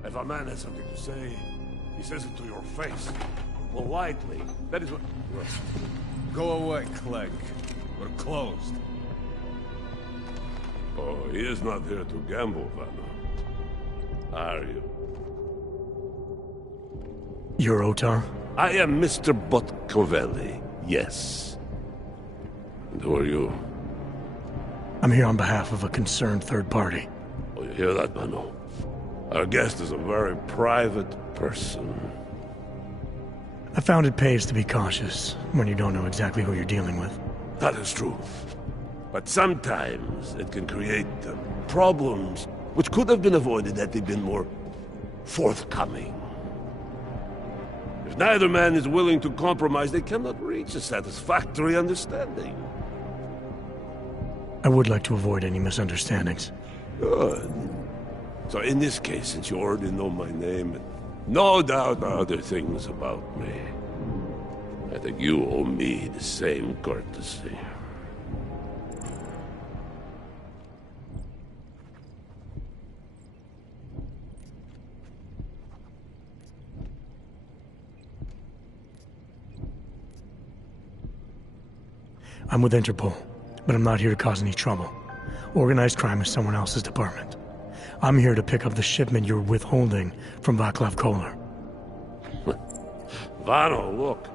If a man has something to say, he says it to your face. Politely. That is what... Go away, Clegg. We're closed. Oh, he is not here to gamble, Vano. Are you? You're Otar? I am Mr. Botkovelli, yes. And who are you? I'm here on behalf of a concerned third party. Oh, you hear that, Vano? Our guest is a very private person. I found it pays to be cautious when you don't know exactly who you're dealing with. That is true. But sometimes it can create problems which could have been avoided had they been more forthcoming. If neither man is willing to compromise, they cannot reach a satisfactory understanding. I would like to avoid any misunderstandings. Good. So in this case, since you already know my name, and no doubt other things about me, I think you owe me the same courtesy. I'm with Interpol, but I'm not here to cause any trouble. Organized crime is someone else's department. I'm here to pick up the shipment you're withholding from Václav Koller. Vano, look.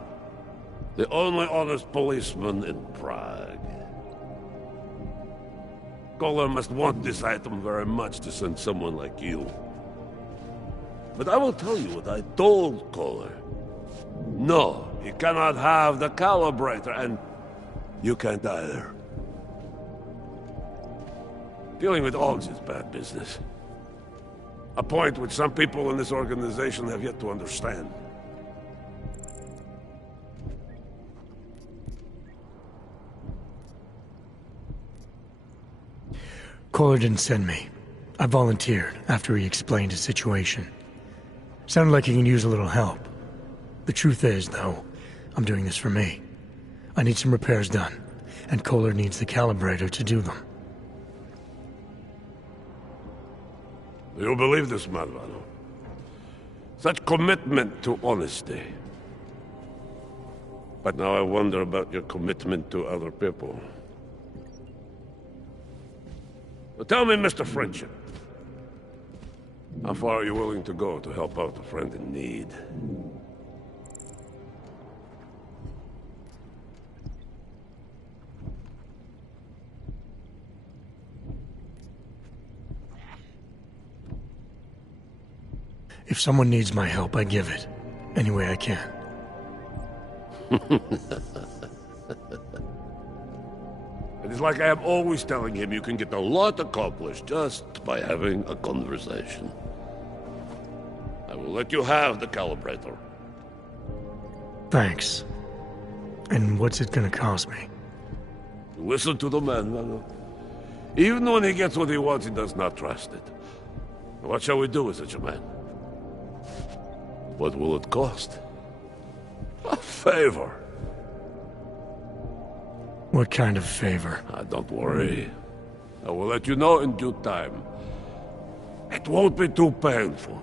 The only honest policeman in Prague. Koller must want this item very much to send someone like you. But I will tell you what I told Koller. No, he cannot have the calibrator, and you can't either. Dealing with Augs is bad business. A point which some people in this organization have yet to understand. Koller didn't send me. I volunteered after he explained his situation. Sounded like he can use a little help. The truth is, though, I'm doing this for me. I need some repairs done, and Koller needs the calibrator to do them. Do you believe this man, Vano? Such commitment to honesty. But now I wonder about your commitment to other people. So tell me, Mr. Friendship. How far are you willing to go to help out a friend in need? If someone needs my help, I give it. Any way I can. It is like I am always telling him, you can get a lot accomplished just by having a conversation. I will let you have the calibrator. Thanks. And what's it gonna cost me? Listen to the man, Vano. Even when he gets what he wants, he does not trust it. What shall we do with such a man? What will it cost? A favor. What kind of favor? Don't worry. I will let you know in due time. It won't be too painful.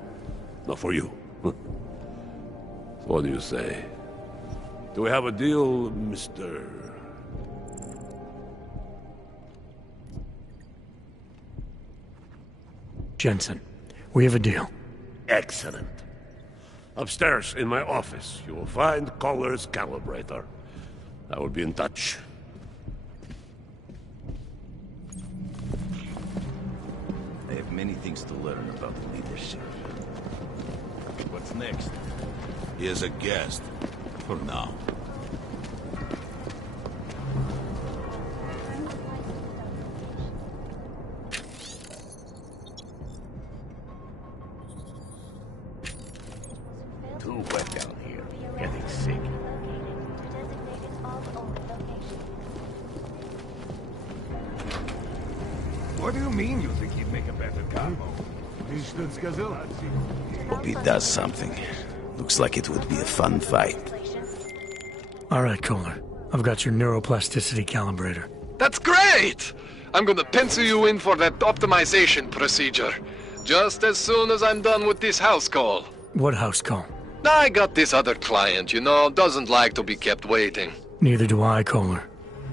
Not for you. What do you say? Do we have a deal, Mr. Jensen? We have a deal. Excellent. Upstairs in my office, you will find Collar's calibrator. I will be in touch. I have many things to learn about leadership. What's next? He is a guest. For now. Too wet down here. Getting sick. What do you mean you think he'd make a better combo? Hope he does something. Looks like it would be a fun fight. All right, Kohler. I've got your neuroplasticity calibrator. That's great! I'm gonna pencil you in for that optimization procedure. Just as soon as I'm done with this house call. What house call? I got this other client, you know, doesn't like to be kept waiting. Neither do I, Kohler.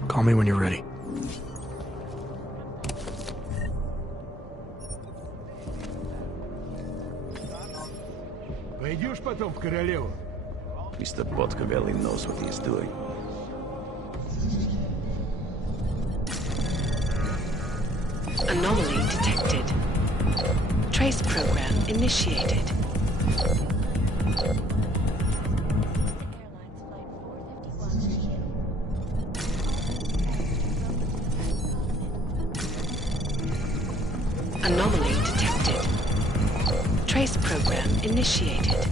Call me when you're ready. Пойдешь потом в королеву? Mr. Botkovelli knows what he's doing. Anomaly detected. Trace program initiated. Anomaly detected. Trace program initiated.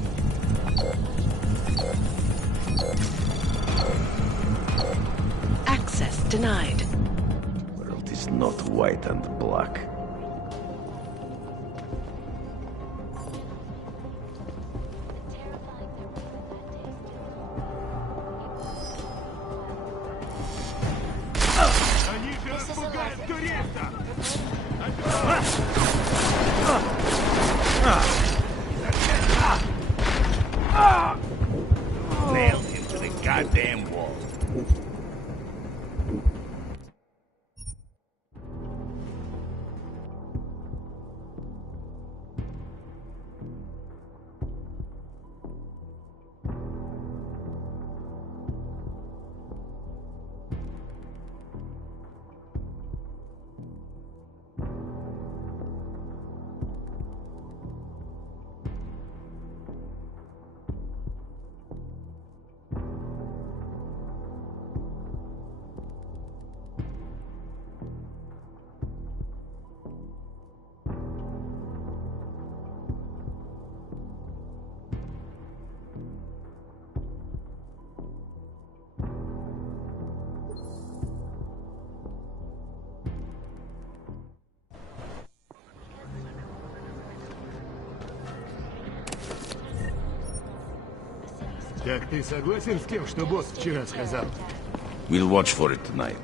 Access denied. World is not white and black. Nailed him to the goddamn wall. Так ты согласен с тем, что босс вчера сказал? We'll watch for it tonight.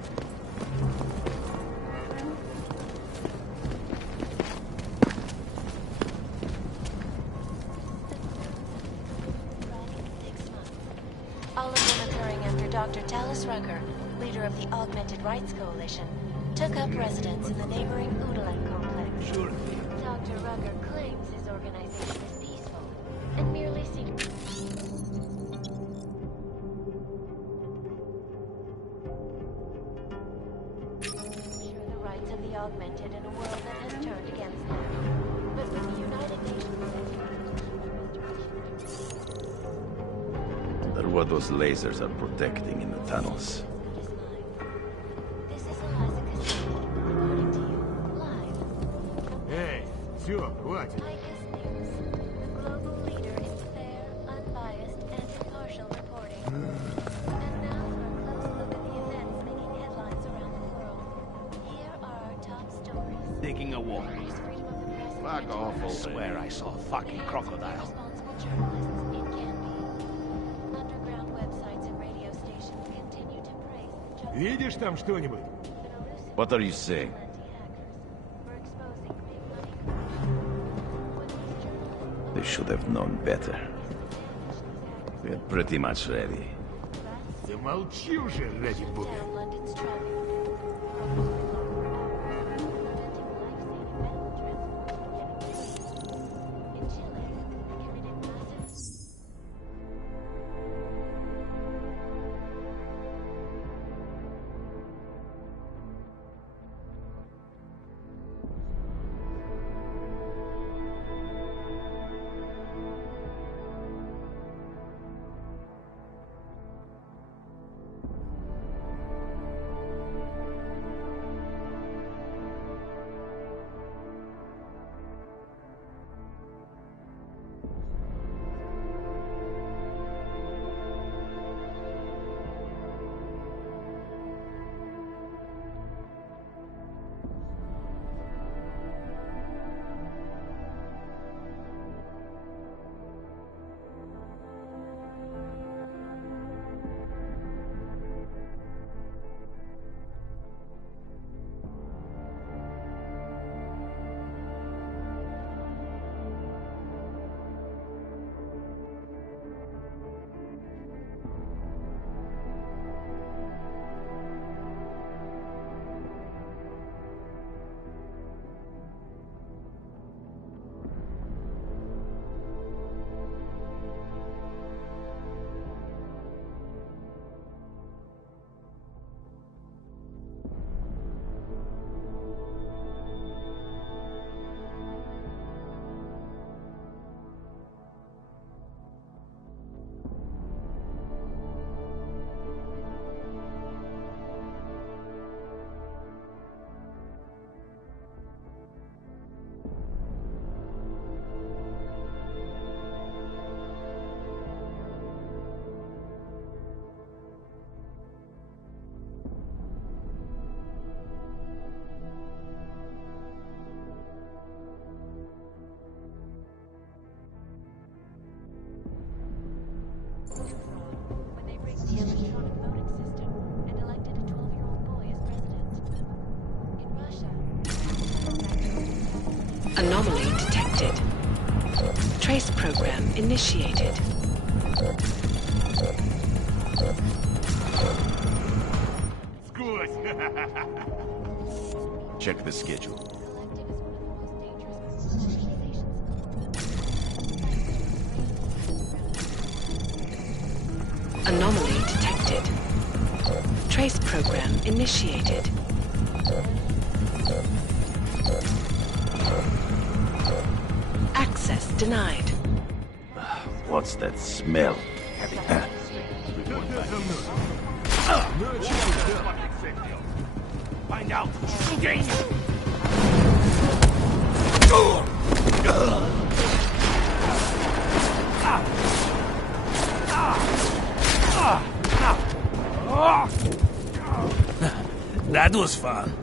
Dr. Tallis Rucker, leader of the Augmented Rights Coalition, took up residence in the neighboring Oodalek complex. Dr. Rucker claims his organization is peaceful and merely seeks... ensure the rights of the augmented in a world that has turned against them. But with the United Nations... They're what those lasers are protecting in the tunnels. Hey, все, хватит. The global leader in fair, unbiased, and impartial reporting. And now for a close look at the events making headlines around the world. Here are our top stories. Taking a walk. Fuck off, I swear I saw a fucking crocodile. Responsible journalists, it can be. Underground websites and radio stations continue to praise the justice. Видишь там что-нибудь? What are you saying? They should have known better. We're pretty much ready. Да молчи уже, ради бога. When they rigged the electronic voting system and elected a 12-year-old boy as president. In Russia... Anomaly detected. Trace program initiated. Check the schedule. Anomaly detected. Trace program initiated. Access denied. What's that smell? Find out. Shooting! That was fun.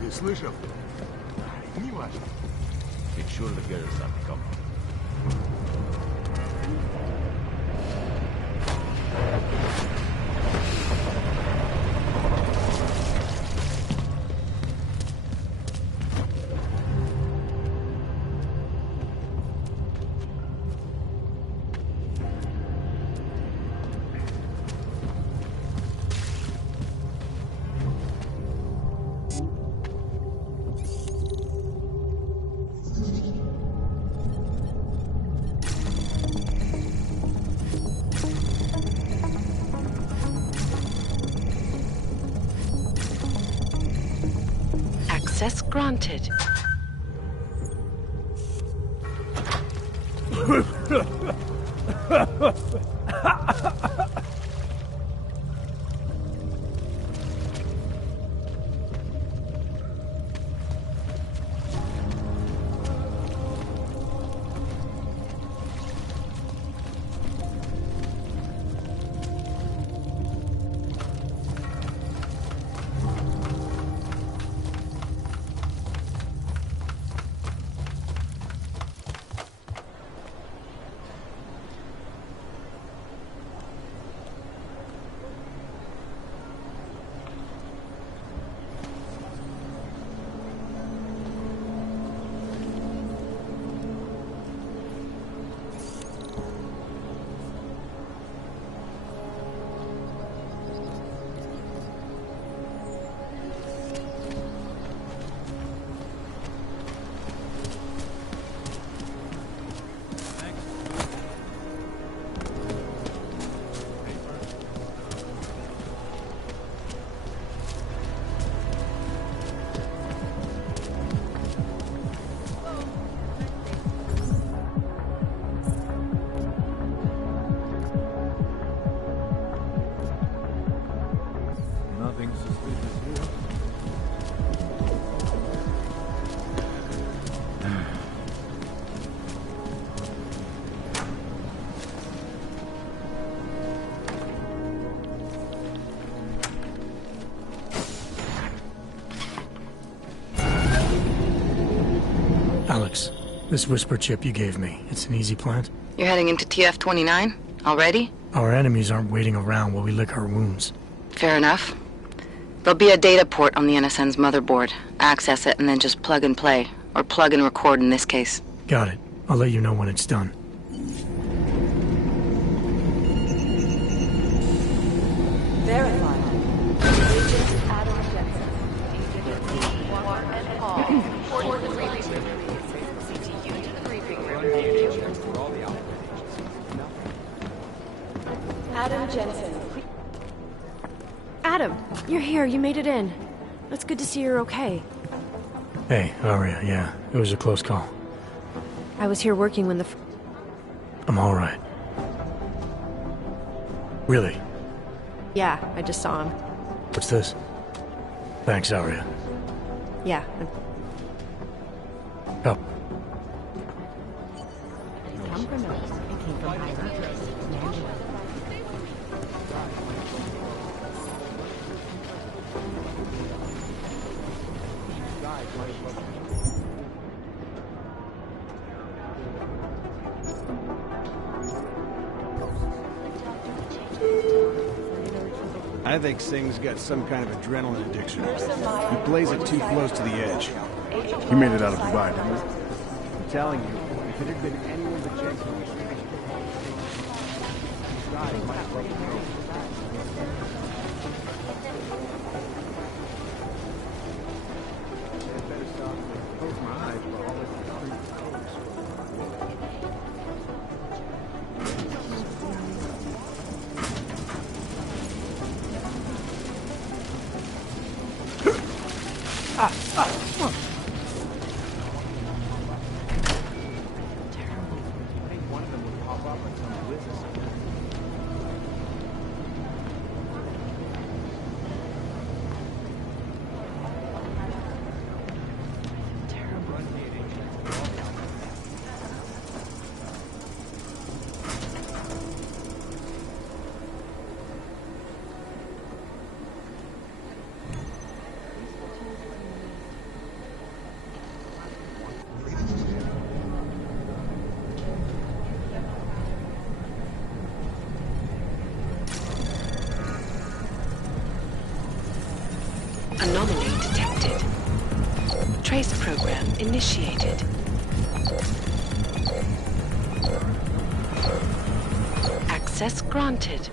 Ты слышал? Не важно. Make sure the girls are coming. Access granted. Nothing suspicious here. Alex, this whisper chip you gave me, it's an easy plant? You're heading into TF-29? Already? Our enemies aren't waiting around while we lick our wounds. Fair enough. There'll be a data port on the NSN's motherboard. Access it and then just plug and play. Or plug and record in this case. Got it. I'll let you know when it's done. Verified. Agent Adam Jensen. Warren and Paul. Report to the briefing room. CTU to the briefing room. Adam Jensen. Adam, you're here. You made it in. It's good to see you're okay. Hey, Aria, yeah. It was a close call. I was here working when the... I'm alright. Really? Yeah, I just saw him. What's this? Thanks, Aria. Yeah. Up. Come from us. It came from Ira. I think Singh's got some kind of adrenaline addiction. He plays it too close to the edge. He made it out of Dubai, didn't he? I'm telling you, if it had been anyone but Jensen, Anomaly detected. Trace program initiated. Access granted.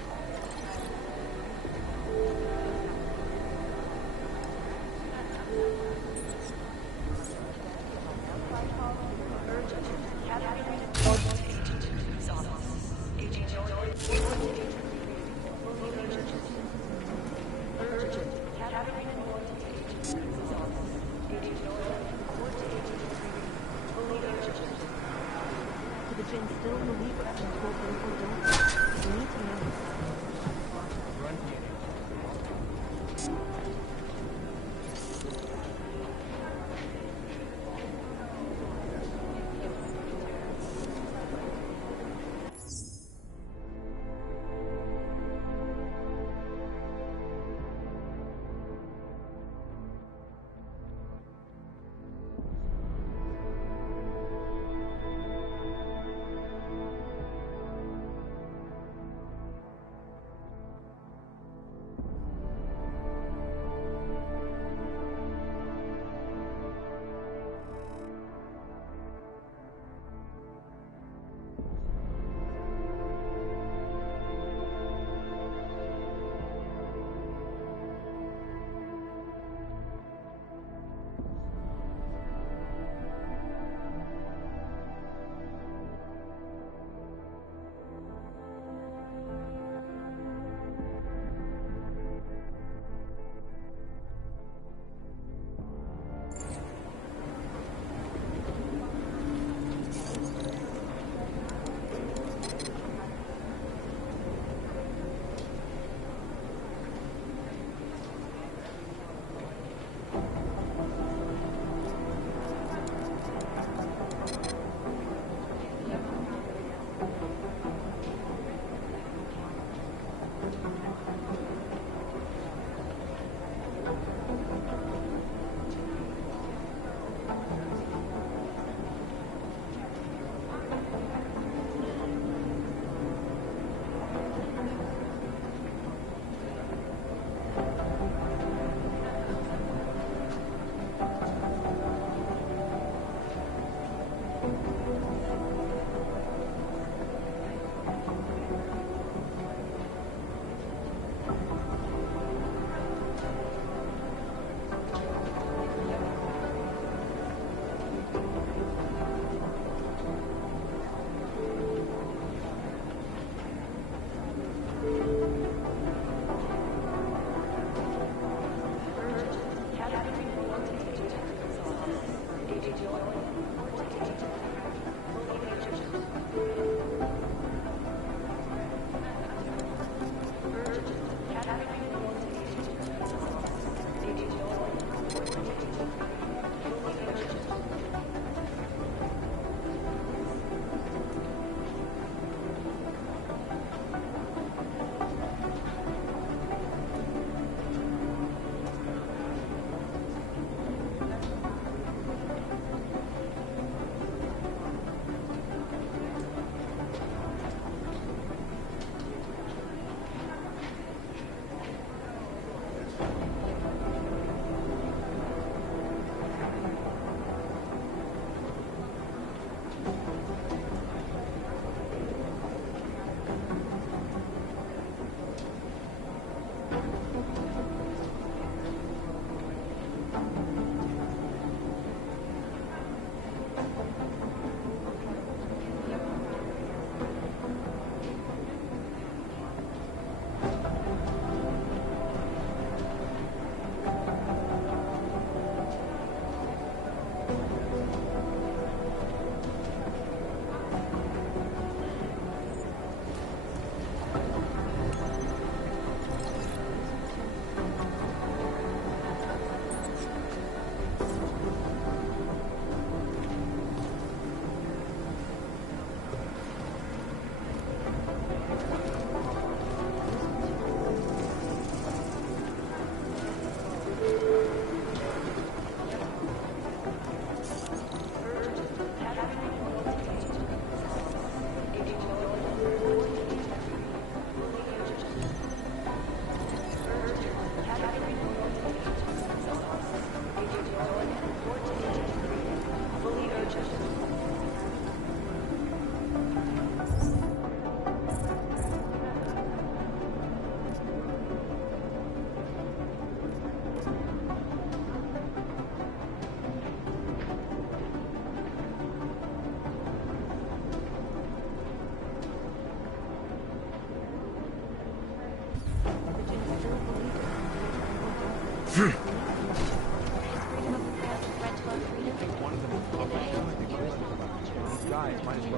Is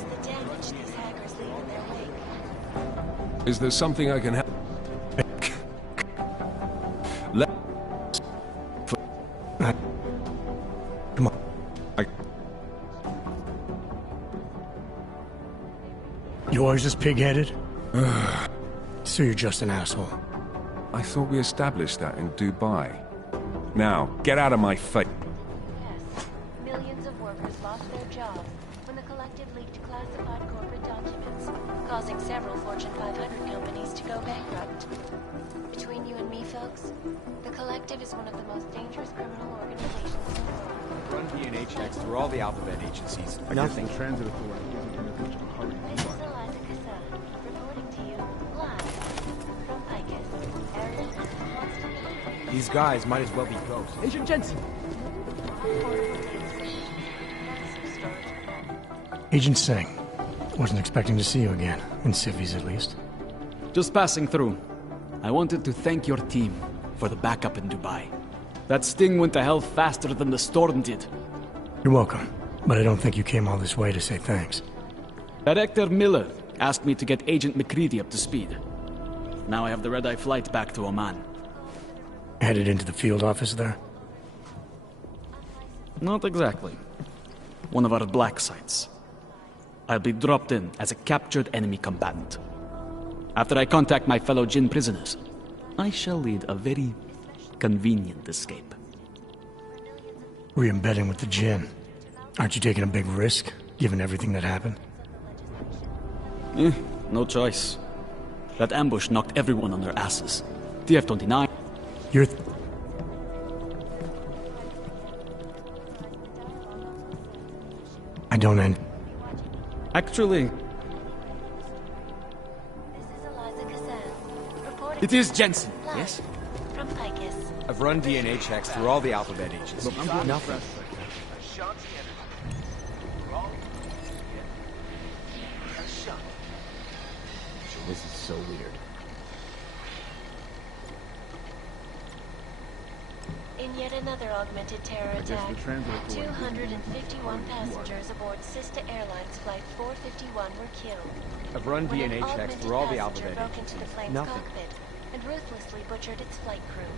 the damage these hackers leave in their wake? Is there something I can help? Come on. You always this pig-headed? So you're just an asshole. I thought we established that in Dubai. Now, get out of my face. Yes. Millions of workers lost their jobs when the Collective leaked classified corporate documents, causing several Fortune 500 companies to go bankrupt. Between you and me, folks, the Collective is one of the most dangerous criminal organizations in the world. Run DNA checks through all the alphabet agencies. Nothing. Transit authority. This is Eliza Kassa, reporting to you live from Picus. Area wants to These guys might as well be ghosts. Agent Jensen! Agent Singh. Wasn't expecting to see you again. In civvies, at least. Just passing through. I wanted to thank your team for the backup in Dubai. That sting went to hell faster than the storm did. You're welcome. But I don't think you came all this way to say thanks. Director Miller asked me to get Agent McCready up to speed. Now I have the red-eye flight back to Oman. Headed into the field office there? Not exactly. One of our black sites. I'll be dropped in as a captured enemy combatant. After I contact my fellow Jinn prisoners, I shall lead a very convenient escape. Re-embedding with the Jinn. Aren't you taking a big risk, given everything that happened? No choice. That ambush knocked everyone on their asses. TF-29... You're... I don't end... Actually... It is Jensen, yes? From Picus. I've run DNA checks through all the alphabet agencies. Look, I'm doing nothing. This is so weird. In yet another augmented terror attack, 251 passengers aboard Sister Airlines Flight 451 were killed. I've run when DNA an checks through all the augmented alphabet passenger broke into the agencies. plane's Nothing. cockpit and ruthlessly butchered its flight crew.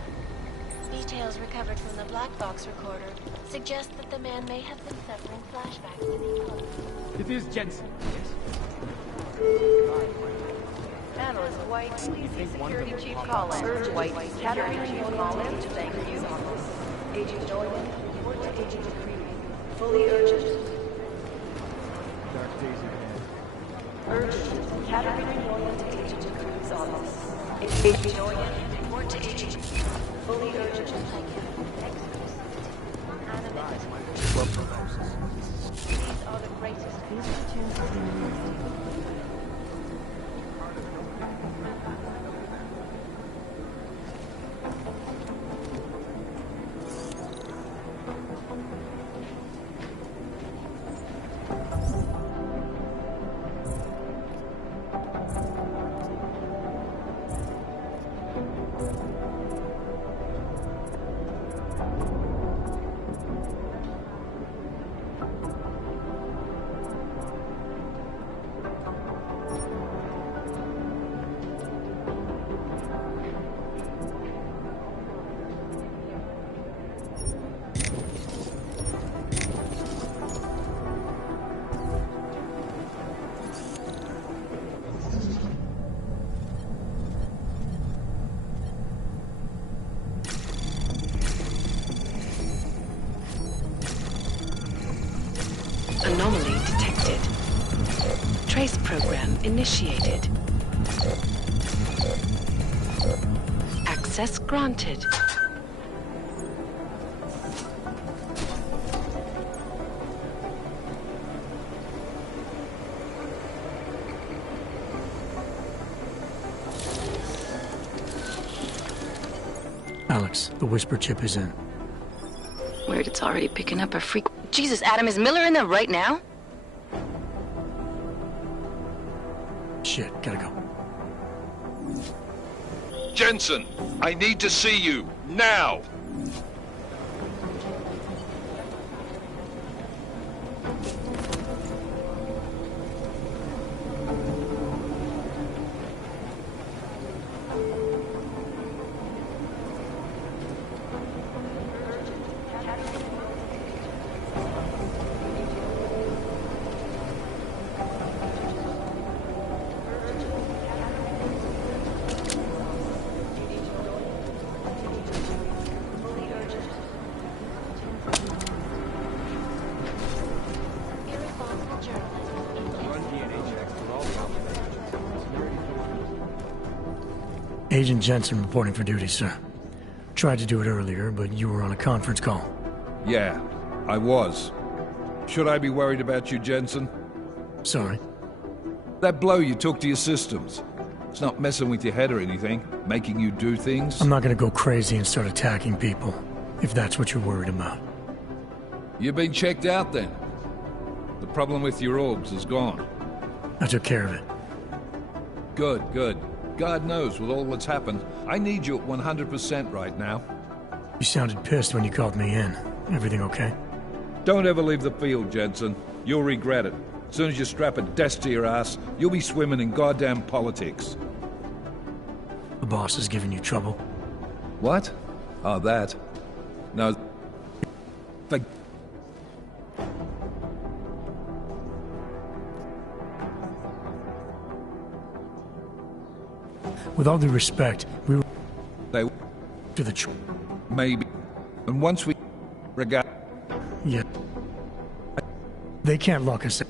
Details recovered from the black box recorder suggest that the man may have been suffering flashbacks to the above. It is Jensen, yes? Analyst White, please see Security Chief Collins. Urge White, Caterina Collins, thank you. Agent Join, report to Agent McCready. Fully urgent. Dark days ahead. Urgent. Caterina Join to Agent McCready's office. Agent Join, report to Agent McCready. Fully urgent. These are the greatest institutions in the world. Anomaly detected. Trace program initiated. Access granted. Alex, the whisper chip is in. Weird, it's already picking up a freak. Jesus, Adam, is Miller in there right now? shit. Gotta go. Jensen, I need to see you, now! Agent Jensen reporting for duty, sir. Tried to do it earlier, but you were on a conference call. Yeah, I was. Should I be worried about you, Jensen? Sorry. That blow you took to your systems. It's not messing with your head or anything, making you do things. I'm not gonna go crazy and start attacking people, if that's what you're worried about. You've been checked out then. The problem with your orbs is gone. I took care of it. Good, good. God knows, with all that's happened, I need you at 100% right now. You sounded pissed when you called me in. Everything okay? Don't ever leave the field, Jensen. You'll regret it. As soon as you strap a desk to your ass, you'll be swimming in goddamn politics. The boss is giving you trouble? What? Oh, that. No. With all due respect, we were... They... to the Maybe. And once we... regard... Yeah. They can't lock us in.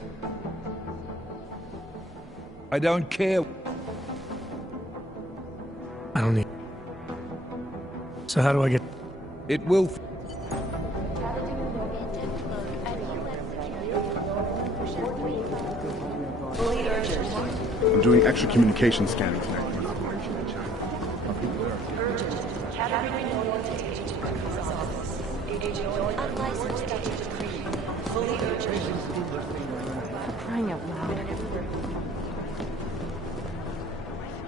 I don't care. I don't need... So how do I get... It will... I'm doing extra communication scanning tonight. For crying out loud.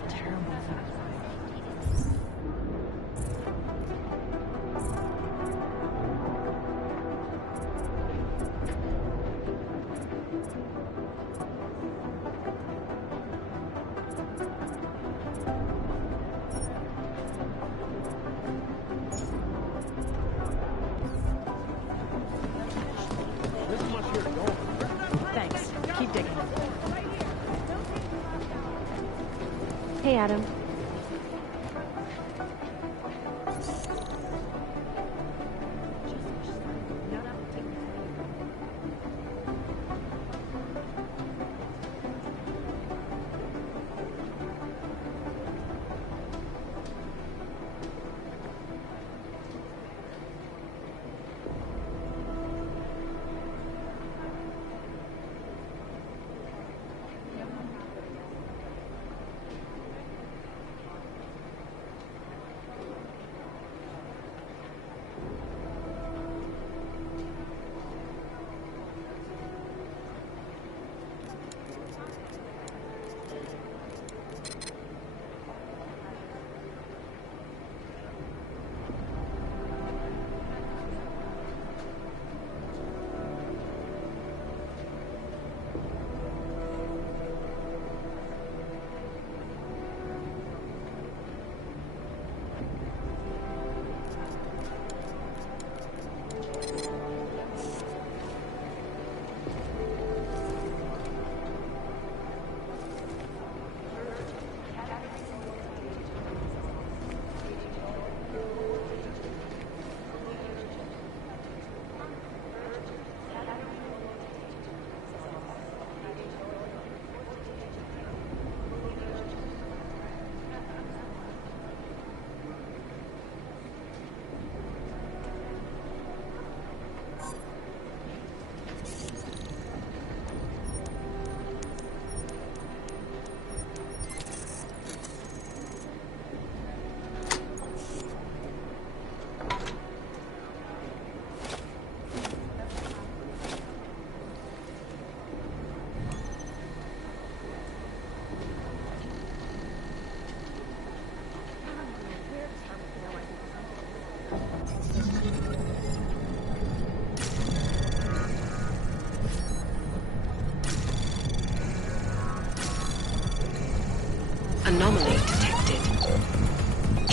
Terrible. Thanks. Keep digging. Hey, Adam.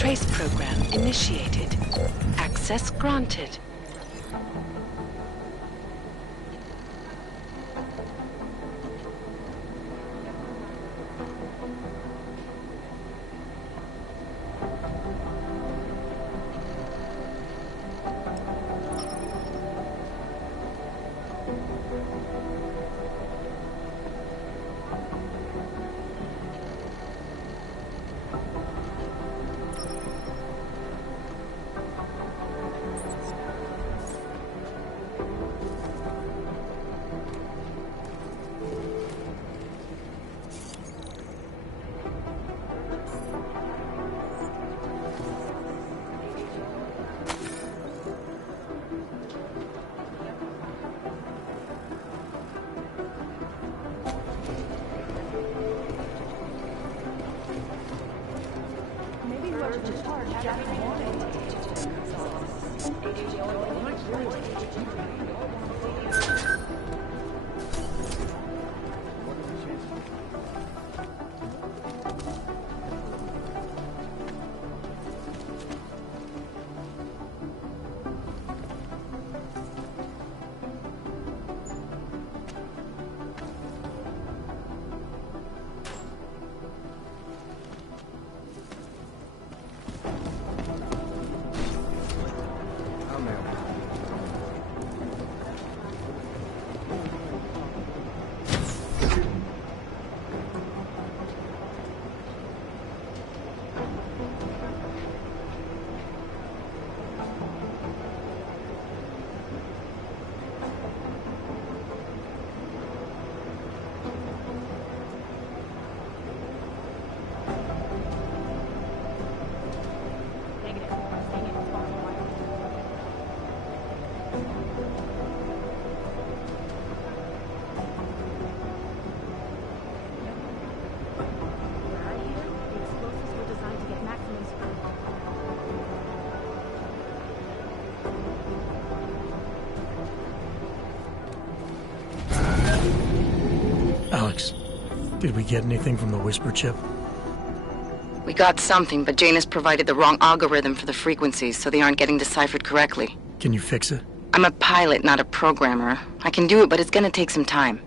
Trace program initiated. Access granted. Alex, did we get anything from the Whisper chip? We got something, but Jane has provided the wrong algorithm for the frequencies, so they aren't getting deciphered correctly. Can you fix it? I'm a pilot, not a programmer. I can do it, but it's gonna take some time.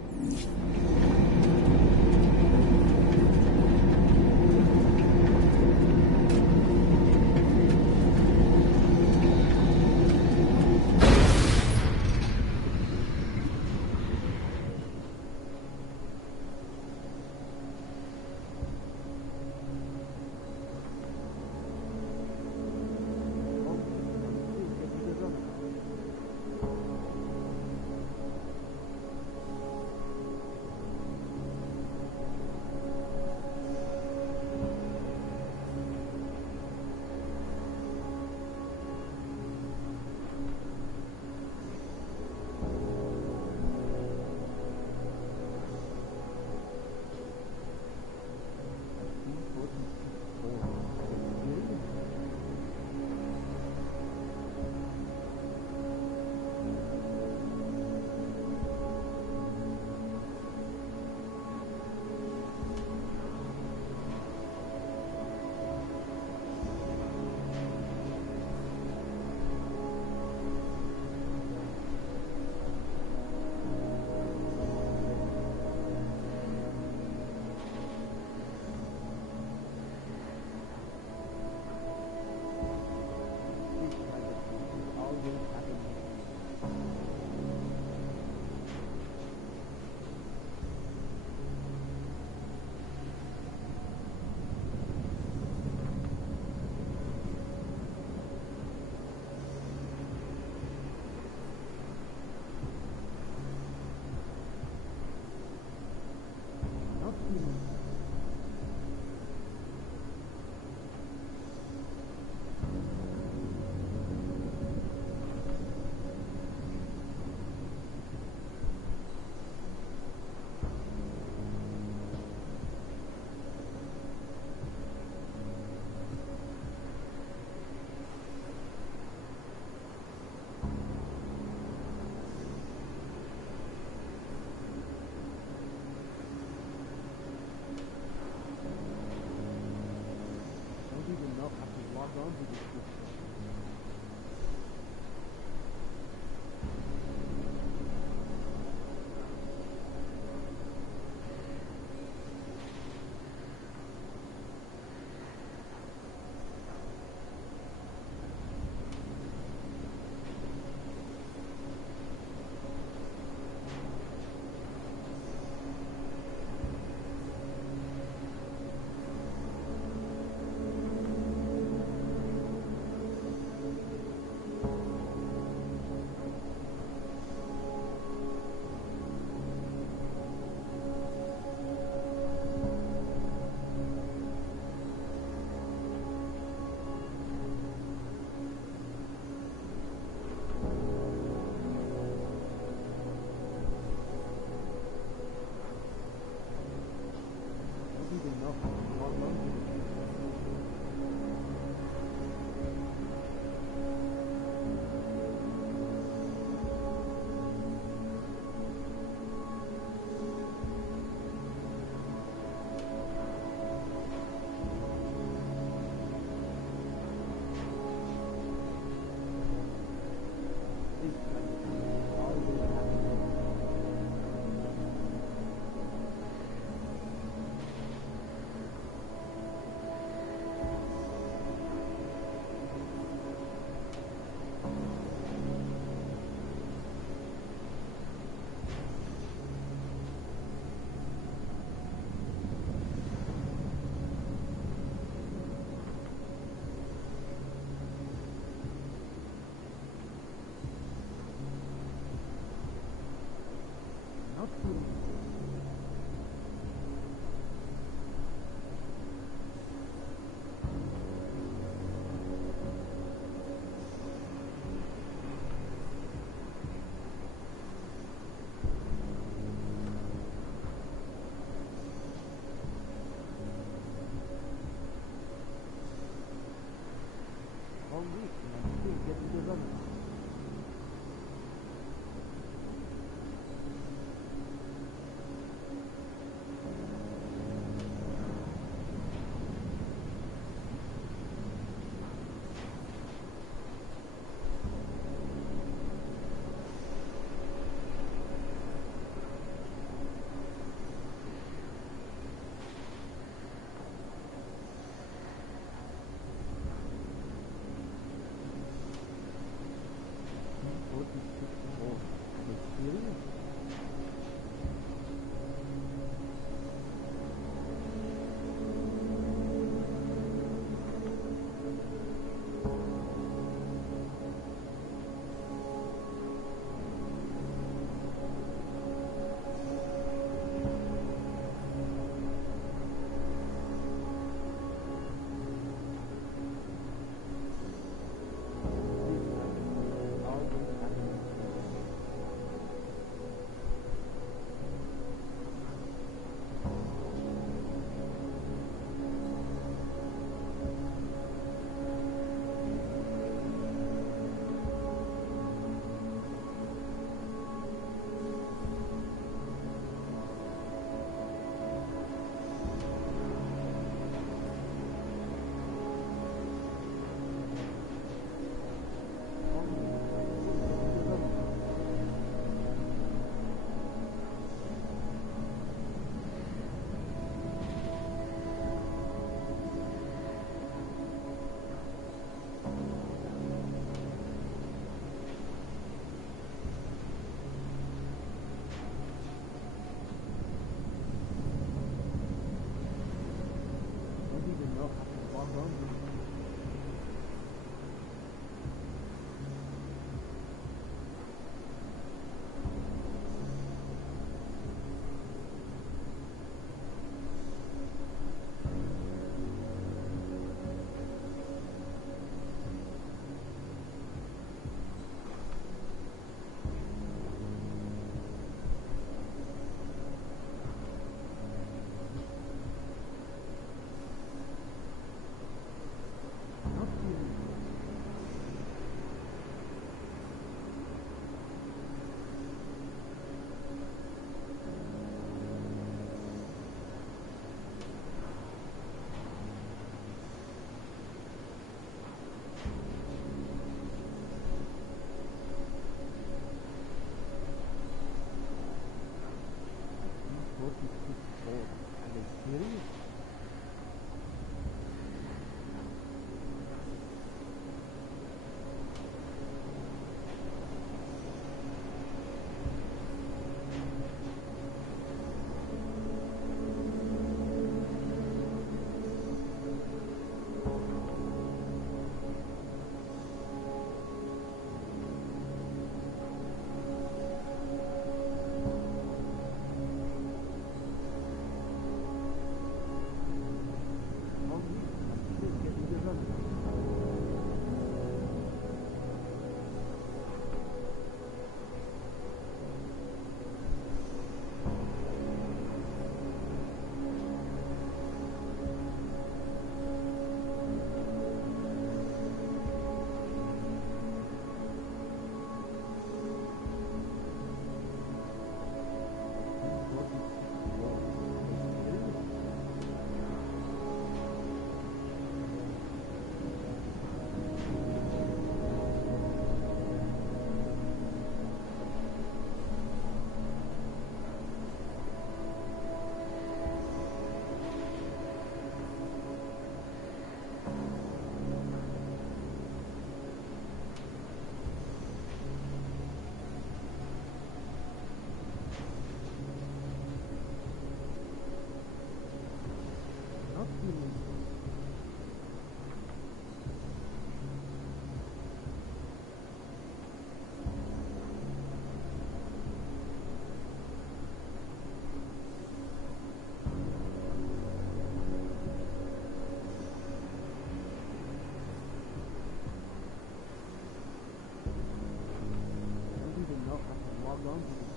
Log on to the